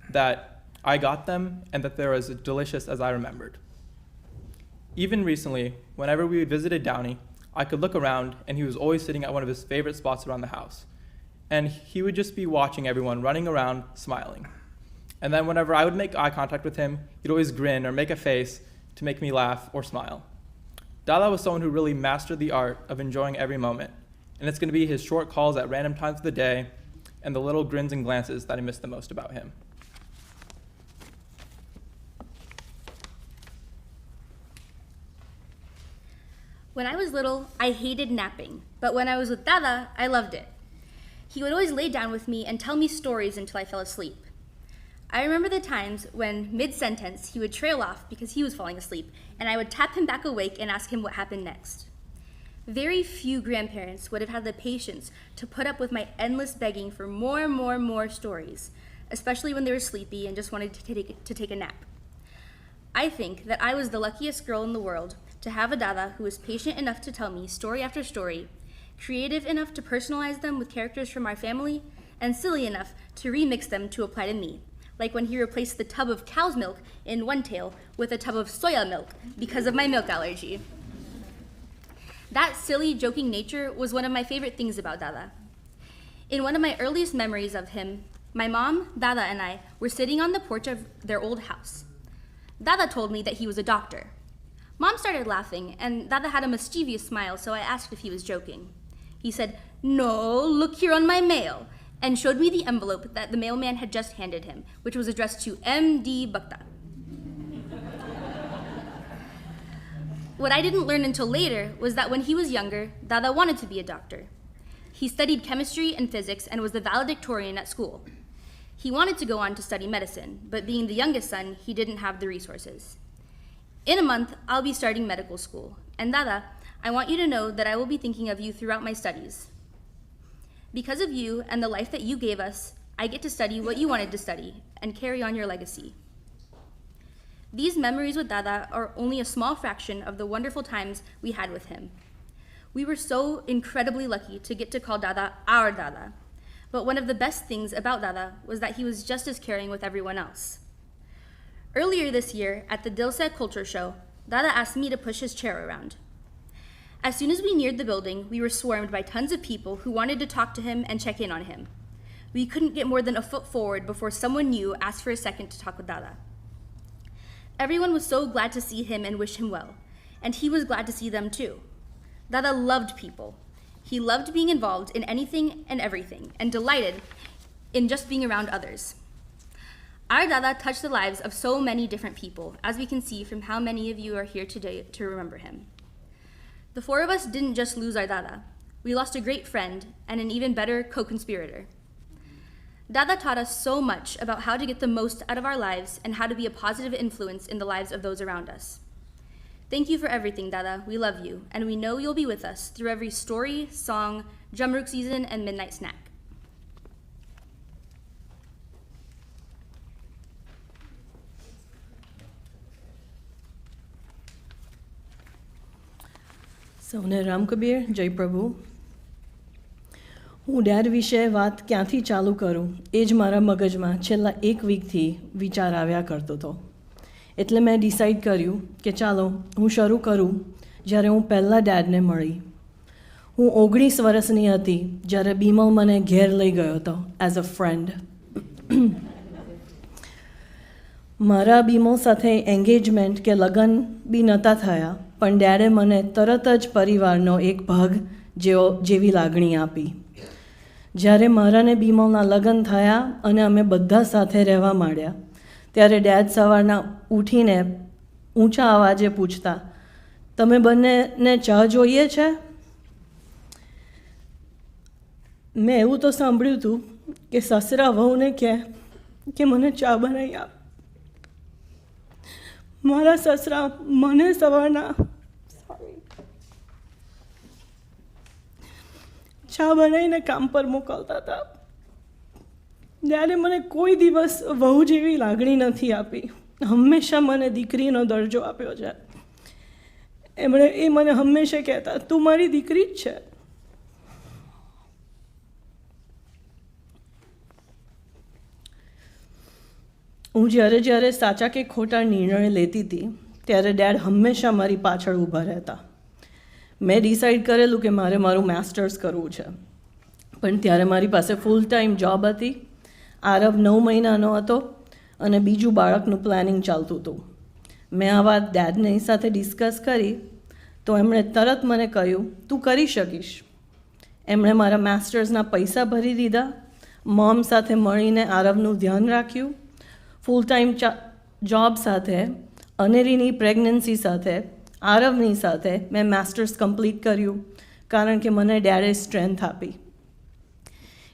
that I got them and that they were as delicious as I remembered. Even recently, whenever we visited Downey, I could look around, and he was always sitting at one of his favorite spots around the house. And he would just be watching everyone running around, smiling. And then whenever I would make eye contact with him, he'd always grin or make a face to make me laugh or smile. Dada was someone who really mastered the art of enjoying every moment, and it's going to be his short calls at random times of the day and the little grins and glances that I miss the most about him. When I was little, I hated napping, but when I was with Dada, I loved it. He would always lay down with me and tell me stories until I fell asleep. I remember the times when, mid-sentence, he would trail off because he was falling asleep, and I would tap him back awake and ask him what happened next. Very few grandparents would have had the patience to put up with my endless begging for more stories, especially when they were sleepy and just wanted to take a nap. I think that I was the luckiest girl in the world to have a Dada who was patient enough to tell me story after story, creative enough to personalize them with characters from our family, and silly enough to remix them to apply to me, like when he replaced the tub of cow's milk in one tale with a tub of soya milk because of my milk allergy. That silly, joking nature was one of my favorite things about Dada. In one of my earliest memories of him, my mom, Dada, and I were sitting on the porch of their old house. Dada told me that he was a doctor. Mom started laughing, and Dada had a mischievous smile, so I asked if he was joking. He said, "No, look here on my mail," and showed me the envelope that the mailman had just handed him, which was addressed to M.D. Bhakta. What I didn't learn until later was that when he was younger, Dada wanted to be a doctor. He studied chemistry and physics and was the valedictorian at school. He wanted to go on to study medicine, but being the youngest son, he didn't have the resources. In a month, I'll be starting medical school, and Dada, I want you to know that I will be thinking of you throughout my studies. Because of you and the life that you gave us, I get to study what you wanted to study and carry on your legacy. These memories with Dada are only a small fraction of the wonderful times we had with him. We were so incredibly lucky to get to call Dada our Dada, but one of the best things about Dada was that he was just as caring with everyone else. Earlier this year, at the Dilse Culture Show, Dada asked me to push his chair around. As soon as we neared the building, we were swarmed by tons of people who wanted to talk to him and check in on him. We couldn't get more than a foot forward before someone new asked for a second to talk with Dada. Everyone was so glad to see him and wish him well, and he was glad to see them too. Dada loved people. He loved being involved in anything and everything, and delighted in just being around others. Our Dada touched the lives of so many different people, as we can see from how many of you are here today to remember him. The four of us didn't just lose our Dada. We lost a great friend and an even better co-conspirator. Dada taught us so much about how to get the most out of our lives and how to be a positive influence in the lives of those around us. Thank you for everything, Dada. We love you, and we know you'll be with us through every story, song, Jamruk season, and midnight snack. સૌને રામ કબીર, જય પ્રભુ. હું dead વિશે વાત ક્યાંથી ચાલુ કરું એ જ મારા મગજમાં છેલ્લા એક વીકથી વિચાર આવ્યા કરતો હતો. એટલે મેં ડિસાઈડ કર્યું કે ચાલો હું શરૂ કરું જ્યારે હું પહેલાં ડેડને મળી. હું 19 વર્ષની હતી જ્યારે બીમલ મને ઘેર લઈ ગયો હતો એઝ અ ફ્રેન્ડ. મારા બીમલ સાથે એન્ગેજમેન્ટ કે લગ્ન બી નહોતા થયા, પણ ડેડે મને તરત જ પરિવારનો એક ભાગ જેવી લાગણી આપી. જ્યારે મારા ને બીમલના લગ્ન થયા અને અમે બધા સાથે રહેવા માંડ્યા, ત્યારે ડેડ સવારના ઉઠીને ઊંચા અવાજે પૂછતા, તમે બંનેને ચા જોઈએ છે? મેં એવું તો સાંભળ્યું હતું કે સસરા વહુને કહે કે મને ચા બનાવી આપ. મારા સસરા મને સવારના ચા બનાવીને કામ પર મોકલતા હતા. ત્યારે મને કોઈ દિવસ વહુ જેવી લાગણી નથી આપી. હંમેશા મને દીકરીનો દરજ્જો આપ્યો છે. એ મને હંમેશા કહેતા, તું મારી દીકરી જ છે. હું જ્યારે સાચા કે ખોટા નિર્ણય લેતી હતી ત્યારે ડેડ હંમેશા મારી પાછળ ઊભા રહેતા. મેં ડિસાઈડ કરેલું કે મારે મારું માસ્ટર્સ કરવું છે, પણ ત્યારે મારી પાસે ફૂલ ટાઈમ જોબ હતી. આરવ 9 મહિનાનો હતો અને બીજું બાળકનું પ્લાનિંગ ચાલતું હતું. મેં આ વાત ડેડની સાથે ડિસ્કસ કરી તો એમણે તરત મને કહ્યું, તું કરી શકીશ. એમણે મારા માસ્ટર્સના પૈસા ભરી દીધા, મોમ સાથે મળીને આરવનું ધ્યાન રાખ્યું, ફૂલ ટાઈમ જોબ સાથે, અનેરીની પ્રેગ્નન્સી સાથે, આરવની સાથે મેં માસ્ટર્સ કમ્પ્લીટ કર્યું કારણ કે મને ડેડે સ્ટ્રેન્થ આપી.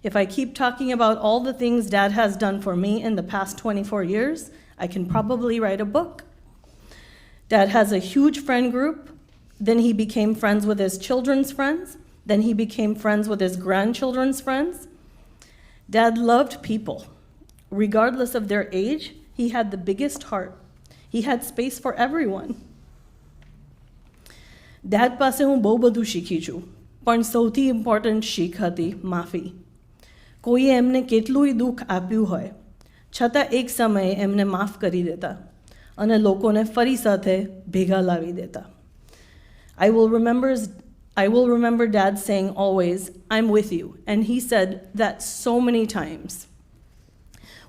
If I keep talking about all the things Dad has done for me in the past 24 years, I can probably write a book. Dad has a huge friend group. Then he became friends with his children's friends. Then he became friends with his grandchildren's friends. Dad loved people. Regardless of their age, he had the biggest heart. He had space for everyone. Dad પાસે હું બહુ બધું શીખી છું, પણ સૌથી important શીખ હતી માફી. કોઈએ એમને કેટલુંય દુઃખ આપ્યું હોય છતાં એક સમયે એમને માફ કરી દેતા અને લોકોને ફરી સાથે ભેગા લાવી દેતા. I will remember Dad saying always, I'm with you. And he said that so many times.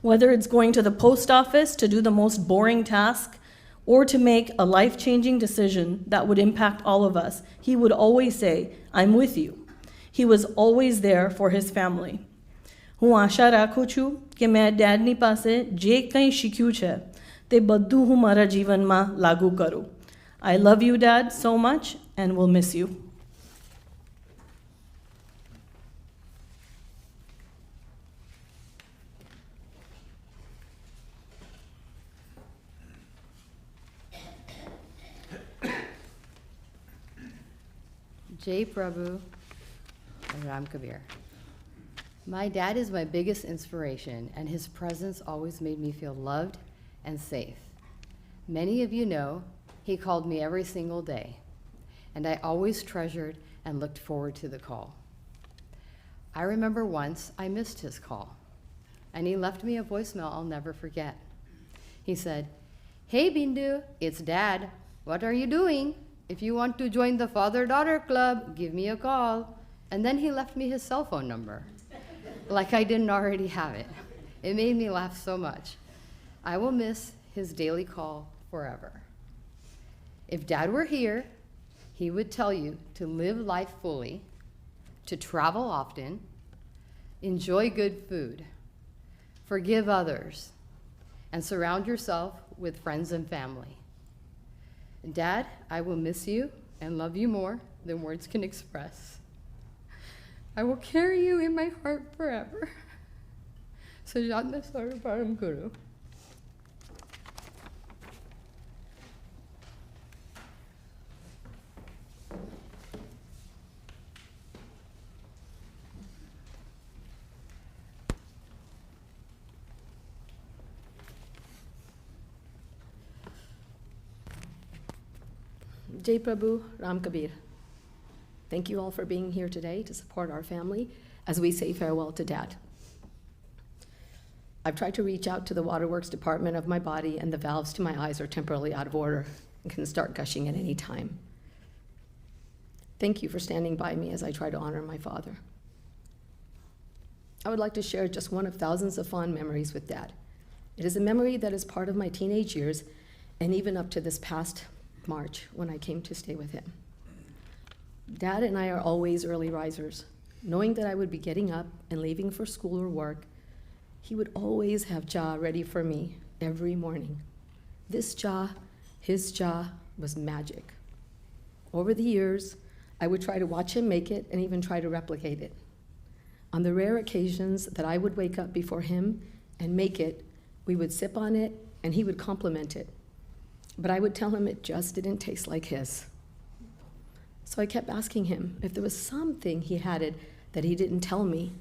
Whether it's going to the post office to do the most boring task or to make a life-changing decision that would impact all of us, he would always say, I'm with you. He was always there for his family. હું આશા રાખું છું કે મેં ડેડની પાસે જે કંઈ શીખ્યું છે તે બધું હું મારા જીવનમાં લાગુ કરું. I love you, Dad, so much and will miss you. Jai Prabhu and Ram Kabir. My dad is my biggest inspiration, and his presence always made me feel loved and safe. Many of you know he called me every single day, and I always treasured and looked forward to the call. I remember once I missed his call, and he left me a voicemail I'll never forget. He said, "Hey Bindu, it's Dad. What are you doing? If you want to join the father-daughter club, give me a call." And then he left me his cell phone number, like I didn't already have it. It made me laugh so much. I will miss his daily call forever. If Dad were here, he would tell you to live life fully, to travel often, enjoy good food, forgive others, and surround yourself with friends and family. Dad, I will miss you and love you more than words can express. I will carry you in my heart forever. Sajjana Sarvaparam Guru. Jai Prabhu, Ram Kabir. Thank you all for being here today to support our family as we say farewell to Dad. I've tried to reach out to the waterworks department of my body, and the valves to my eyes are temporarily out of order and can start gushing at any time. Thank you for standing by me as I try to honor my father. I would like to share just one of thousands of fond memories with Dad. It is a memory that is part of my teenage years and even up to this past March when I came to stay with him. Dad and I are always early risers. Knowing that I would be getting up and leaving for school or work, he would always have cha ready for me every morning. This cha, his cha, was magic. Over the years, I would try to watch him make it and even try to replicate it. On the rare occasions that I would wake up before him and make it, we would sip on it and he would compliment it. But I would tell him it just didn't taste like his. So I kept asking him if there was something he had it that he didn't tell me.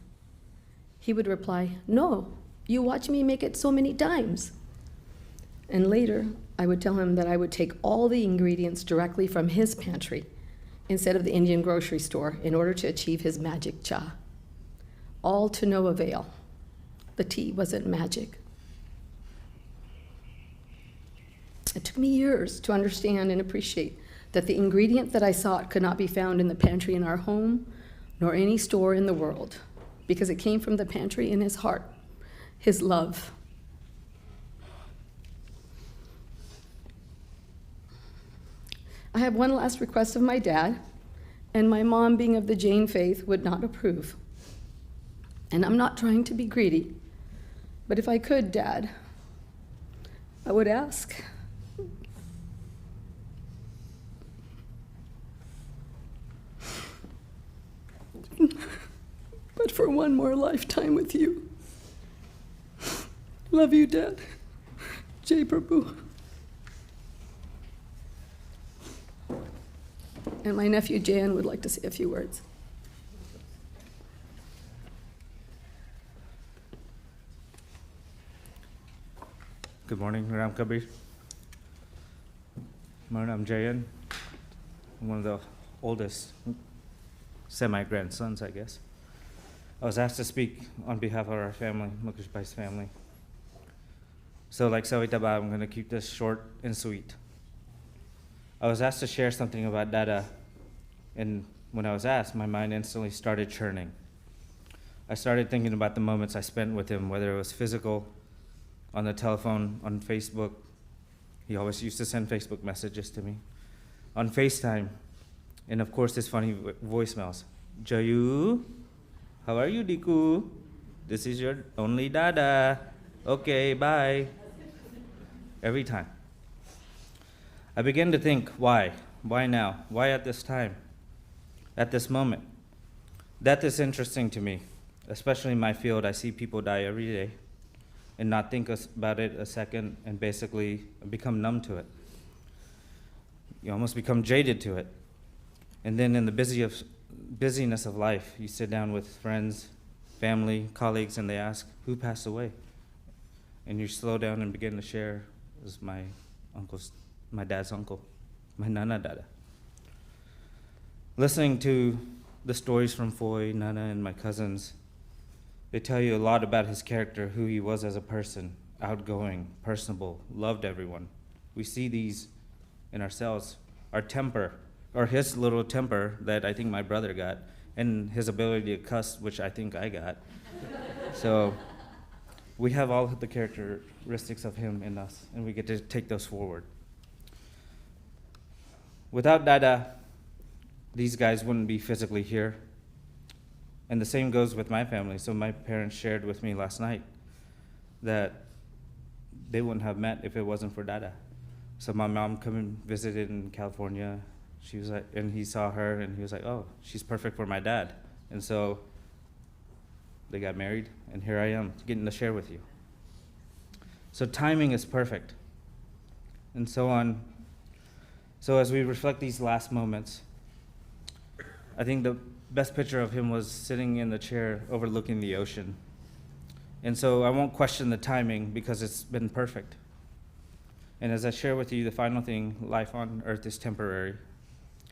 He would reply, "No, you watch me make it so many times." And later, I would tell him that I would take all the ingredients directly from his pantry instead of the Indian grocery store in order to achieve his magic cha. All to no avail. The tea wasn't magic. It took me years to understand and appreciate that the ingredient that I sought could not be found in the pantry in our home, nor any store in the world, because it came from the pantry in his heart, his love. I have one last request of my dad, and my mom, being of the Jain faith, would not approve. And I'm not trying to be greedy, but if I could, Dad, I would ask. But for one more lifetime with you. Love you, Dad. Jai Prabhu. And my nephew Jayan would like to say a few words. Good morning, Ram Kabir. I'm Jayan. I'm one of the oldest semi-grandsons, I guess. I was asked to speak on behalf of our family, Maganbhai's family. So like Savitaba, I'm going to keep this short and sweet. I was asked to share something about Dada, and when I was asked, my mind instantly started churning. I started thinking about the moments I spent with him, whether it was physical, on the telephone, on Facebook. He always used to send Facebook messages to me. On FaceTime, and of course his funny voicemails. Jayu, how are you, Diku? This is your only Dada. Okay, bye. Every time. I began to think, why? Why now? Why at this time? At this moment? Death is interesting to me, especially in my field. I see people die every day and not think about it a second and basically become numb to it. You almost become jaded to it. And then in the busyness of life, you sit down with friends, family, colleagues, and they ask, who passed away? And you slow down and begin to share, as my dad's uncle, my Nana Dada. Listening to the stories from Foy, Nana, and my cousins, they tell you a lot about his character, who he was as a person, outgoing, personable, loved everyone. We see these in ourselves. Our temper, or his little temper that I think my brother got, and his ability to cuss, which I think I got. So we have all the characteristics of him in us, and we get to take those forward. Without Dada, these guys wouldn't be physically here. And the same goes with my family. So my parents shared with me last night that they wouldn't have met if it wasn't for Dada. So my mom came and visited in California. She was like, and he saw her and he was like, oh, she's perfect for my dad. And so they got married, and here I am getting to share with you. So timing is perfect. And so on. So as we reflect these last moments, I think the best picture of him was sitting in the chair overlooking the ocean. And so I won't question the timing because it's been perfect. And as I share with you the final thing, life on earth is temporary.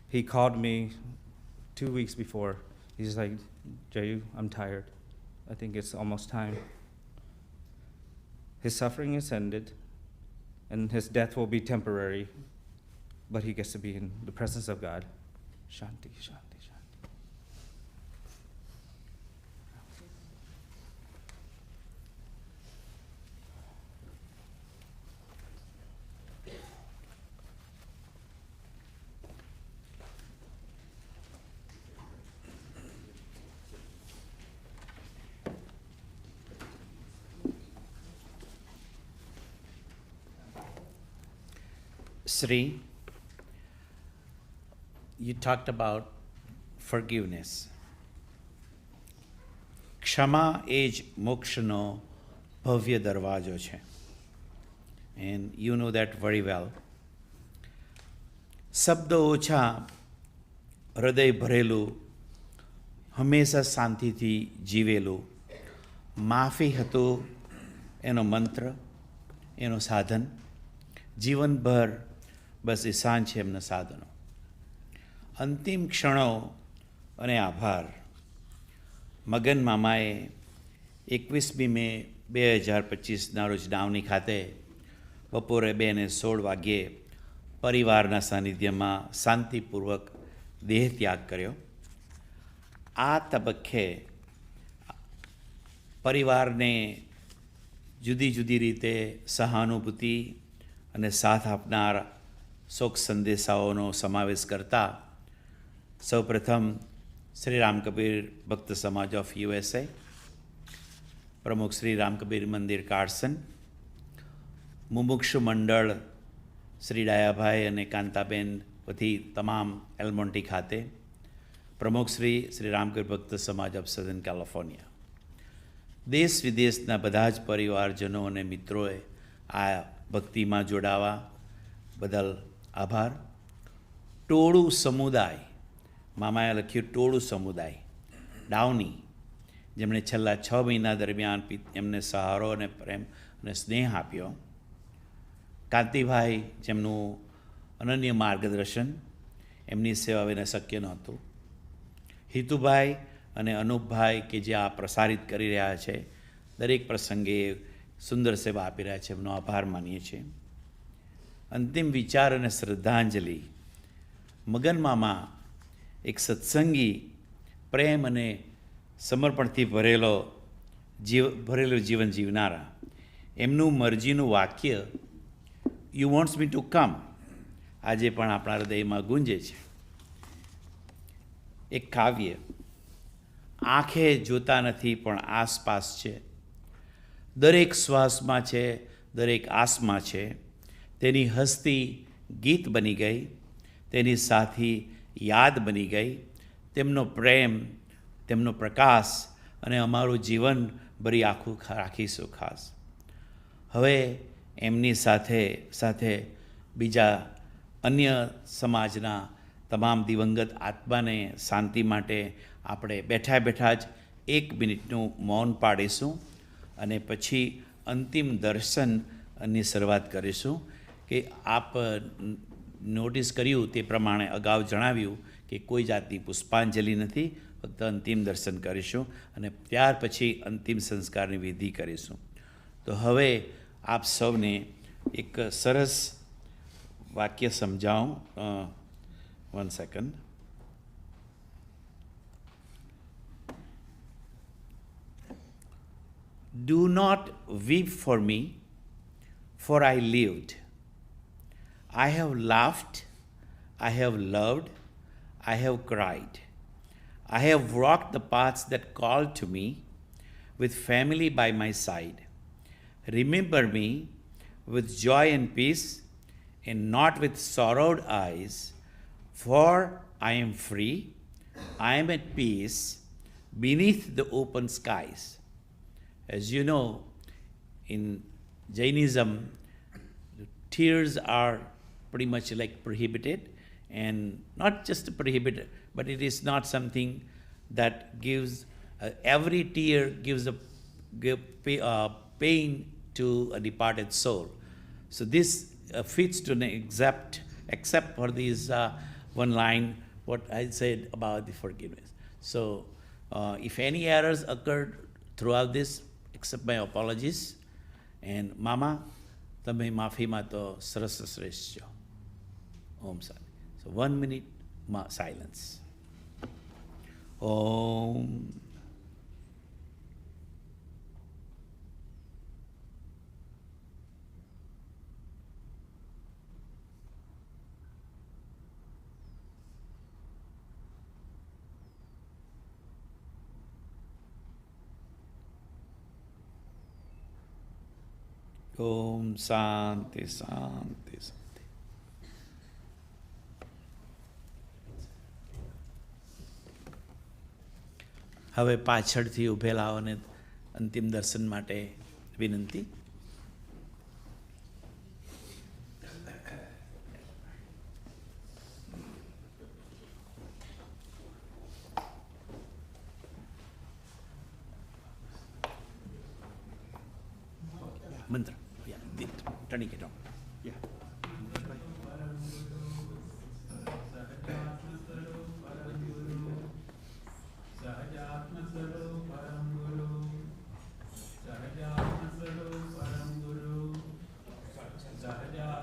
He called me 2 weeks before. He's like, Jayu, I'm tired. I think it's almost time. His suffering is ended, and his death will be temporary, but he gets to be in the presence of God. Shanti, Shanti. Sri, you talked about forgiveness. Ksama એ જ મોક્ષનો ભવ્ય દરવાજો છે. And you know that very well. શબ્દો ઓછા, હૃદય ભરેલું, હંમેશા શાંતિથી જીવેલું. માફી હતું એનો મંત્ર, એનો સાધન. જીવનભર બસ એ શાન છે એમના સાધનો. અંતિમ ક્ષણો અને આભાર. મગન મામાએ 21મી મે 2025ના રોજ ડાવની ખાતે બપોરે 2 ને 16 વાગ્યે પરિવારના સાનિધ્યમાં શાંતિપૂર્વક દેહ ત્યાગ કર્યો. આ તબક્કે પરિવારને જુદી જુદી રીતે સહાનુભૂતિ અને સાથ આપનાર શોક સંદેશાઓનો સમાવેશ કરતા સૌપ્રથમ શ્રી રામકબીર ભક્ત સમાજ ઓફ USA, પ્રમુખ શ્રી રામકબીર મંદિર કાર્સન, મુમુક્ષુ મંડળ શ્રી ડાયાભાઈ અને કાંતાબેન વતી તમામ એલ્મોન્ટી ખાતે, પ્રમુખ શ્રી રામકબીર ભક્ત સમાજ ઓફ સધર્ન કેલિફોર્નિયા, દેશ વિદેશના બધા જ પરિવારજનો અને મિત્રોએ આ ભક્તિમાં જોડાવા બદલ આભાર. ટોળું સમુદાય, મામાએ લખ્યું ટોળું સમુદાય, ડાઉની, જેમણે છેલ્લા 6 મહિના દરમિયાન એમને સહારો અને પ્રેમ અને સ્નેહ આપ્યો. કાંતિભાઈ, જેમનું અનન્ય માર્ગદર્શન, એમની સેવા વિના શક્ય નહોતું. હિતુભાઈ અને અનુપભાઈ કે જે આ પ્રસારિત કરી રહ્યા છે, દરેક પ્રસંગે સુંદર સેવા આપી રહ્યા છે, એમનો આભાર માનીએ છીએ. અંતિમ વિચાર અને શ્રદ્ધાંજલિ. મગન મામા એક સત્સંગી, પ્રેમ અને સમર્પણથી ભરેલું જીવન જીવનારા. એમનું મરજીનું વાક્ય you wants me to come આજે પણ આપણા હૃદયમાં ગુંજે છે. એક કાવ્ય, આંખે જોતા નથી પણ આસપાસ છે, દરેક શ્વાસમાં છે, દરેક આસમાં છે, તેની હસ્તી ગીત બની ગઈ, તેની સાથી યાદ બની ગઈ, તેમનો પ્રેમ, તેમનો પ્રકાશ અને અમારું જીવન ભરી આખું રાખીશું ખાસ. હવે એમની સાથે બીજા અન્ય સમાજના તમામ દિવંગત આત્માને શાંતિ માટે આપણે બેઠા જ 1 મિનિટનું મૌન પાડીશું અને પછી અંતિમ દર્શનની શરૂઆત કરીશું. કે આપ નોટિસ કર્યું તે પ્રમાણે અગાઉ જણાવ્યું કે કોઈ જાતની પુષ્પાંજલિ નથી, ફક્ત અંતિમ દર્શન કરીશું અને ત્યાર પછી અંતિમ સંસ્કારની વિધિ કરીશું. તો હવે આપ સૌને એક સરસ વાક્ય સમજાવું. 1 second. Do not weep for me, for I lived. I have laughed, I have loved, I have cried. I have walked the paths that called to me, with family by my side. Remember me with joy and peace, and not with sorrowed eyes, for I am free, I am at peace, beneath the open skies. As you know, in Jainism, tears are pretty much like prohibited, and not just prohibited, but it is not something that gives, every tear gives pain to a departed soul. So this fits to except for this one line, what I said about the forgiveness. So if any errors occurred throughout this, accept my apologies. And Mama, તમે માફીમાં તો સરસ શ્રેષ્ઠ છો. ઓમ શાંતિ. So 1 minute silence. Om. ઓમ શાંતિ શાંતિ શાંતિ. હવે પાછળથી ઊભેલાઓને અંતિમ દર્શન માટે વિનંતી. મંત્ર. Turning it on. Yeah. સહજાત્મ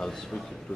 I'll switch it to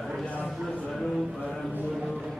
Sarjatma Saru Param Guru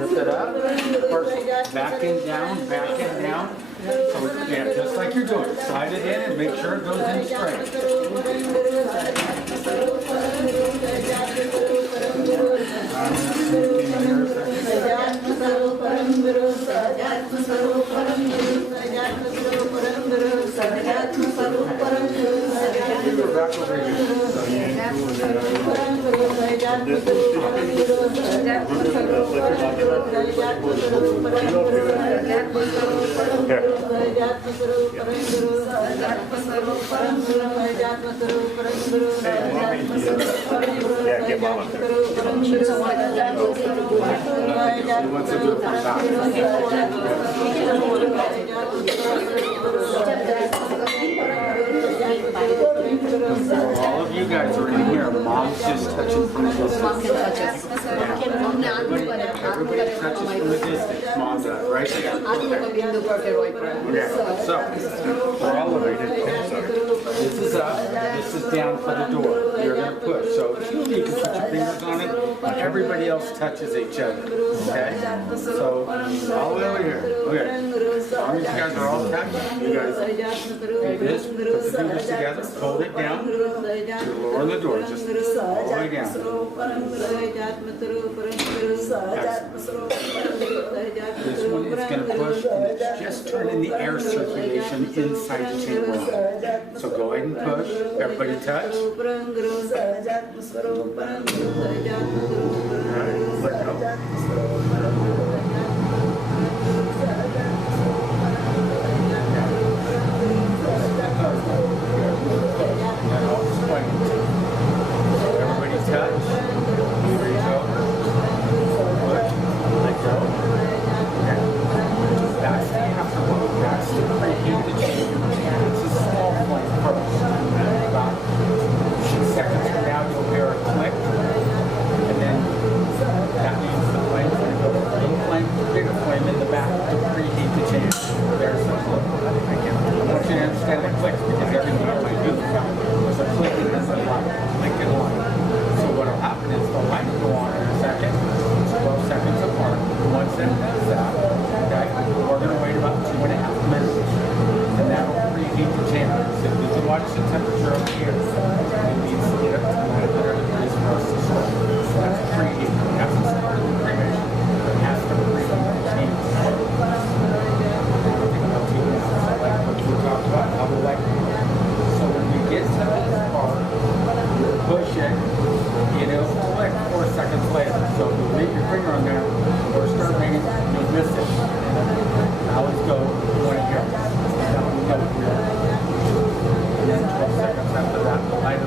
Lift it up. First, back and down, back and down. So, yeah, just like you're doing. Slide it in and make sure it goes in Yeah, get mama. All of you guys are in here. Mom's just touching from the distance. Mom can touch us. Everybody touches from the distance. Mom does, right? So, we're all elevated. This is up, this is down for the door. You're going to push. So, you can put your fingers on it. Everybody else touches each other. Okay? So, all the way over here. Okay. As long as you guys are all touching, you guys do this, put the fingers together, hold it down, lower the door, just all the way down. This one is going to push, and it's just turning the air circulation inside the chamber on. So go ahead and push. Everybody touch. All right, let go. Everybody touch. There you go. Push. Let go. Okay. That's the afterwork. That's the preheat the chamber. It's a small flame first. About 6 seconds from now, you'll hear a click. And then that means the flame's going to go from little flame to bigger flame in the back to preheat the chamber. There's the click. I want you to understand the click because everything else I do there's a click and there's a light. Click and light. So what will happen is the light will go on in a second. It's 12 seconds apart. Once that does that, okay, we're going to wait about 2.5 minutes. And that will preheat the chamber. So did you watch the temperature over here? It needs to get up to 900 degrees for us to start. So that's preheat. It hasn't started the cremation. It has to preheat the chamber. We talked about how the light works. So when we get to this part, you push it, and it'll click 4 seconds later. So if you leave your finger on there, or start ringing, you'll miss it. Now let's go. You want to hear it. Now we go here. And then 12 seconds after that, the light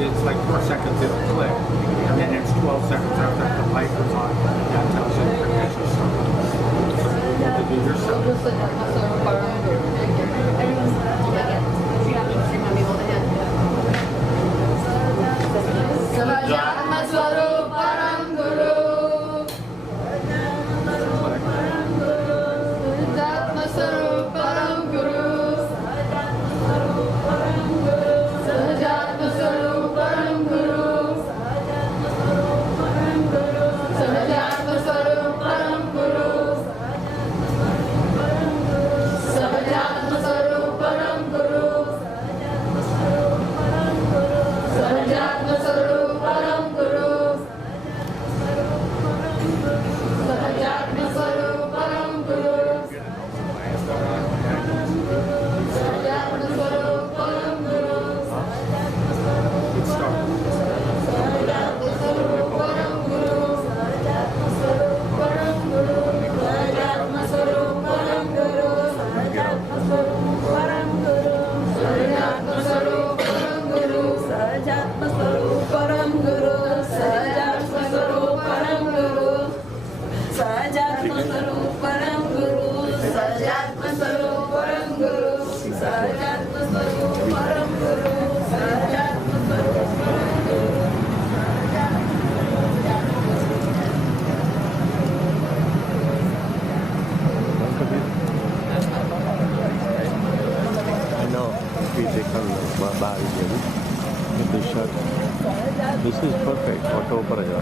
it's like 4 seconds it'll click, and then it's 12 seconds after the light goes on. That tells you the picture started. So you have to do yourself. This is perfect. Auto पर जा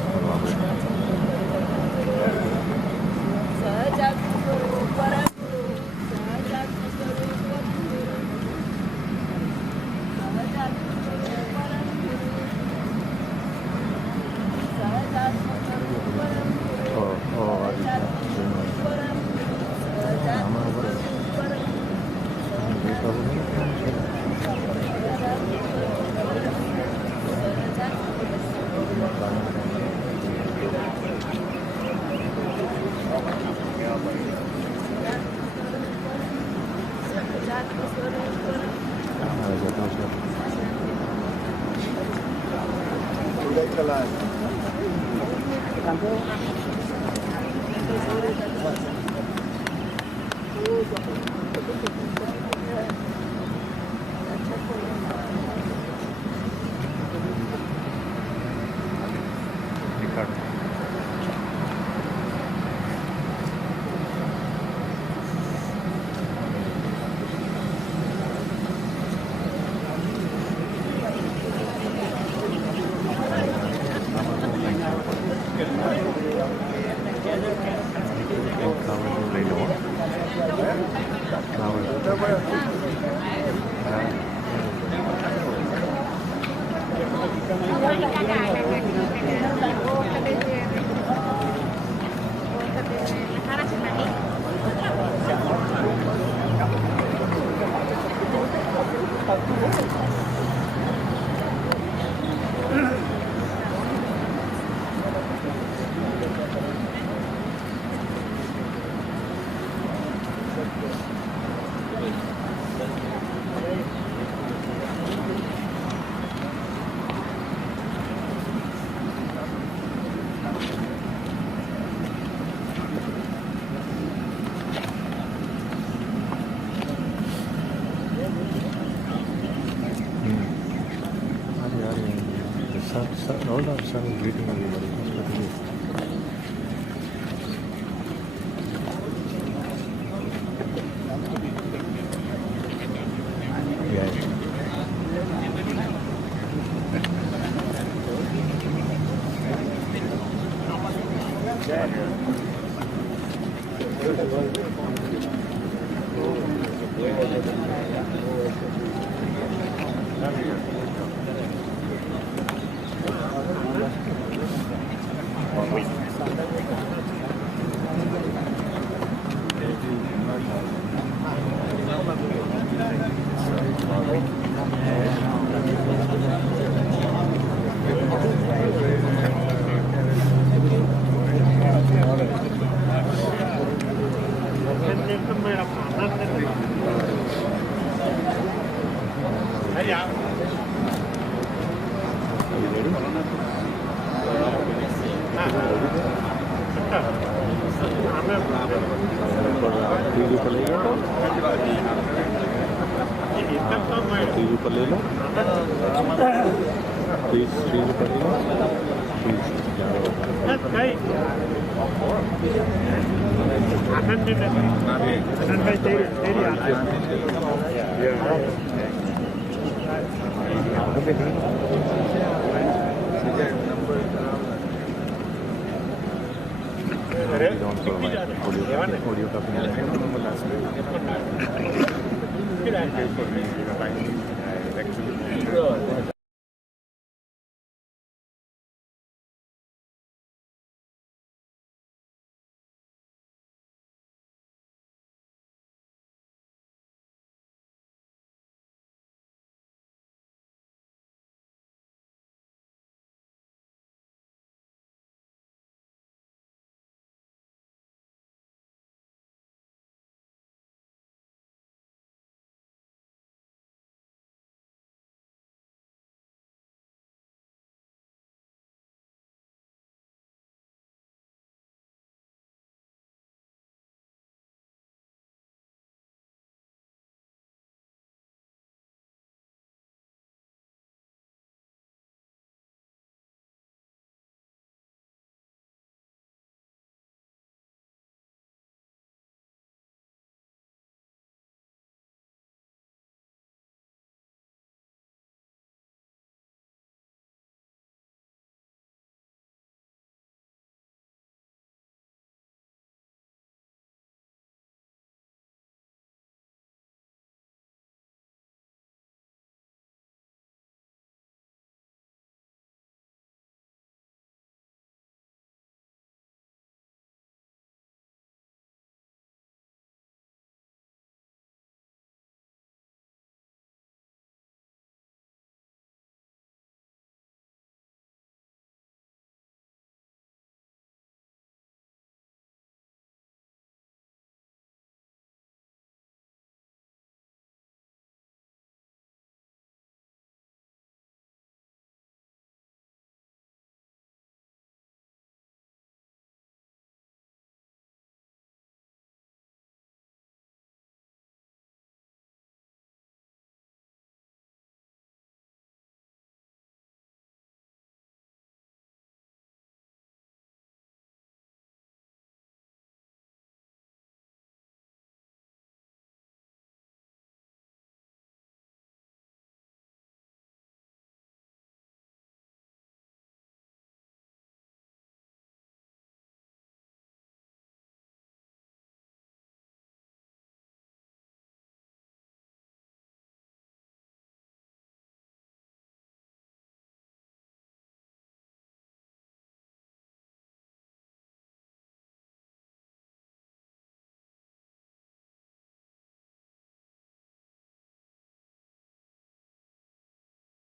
All the sun is greeting everybody. That's what it is. TV पर ले लो TV पर ले लो please TV पर ले लो audio का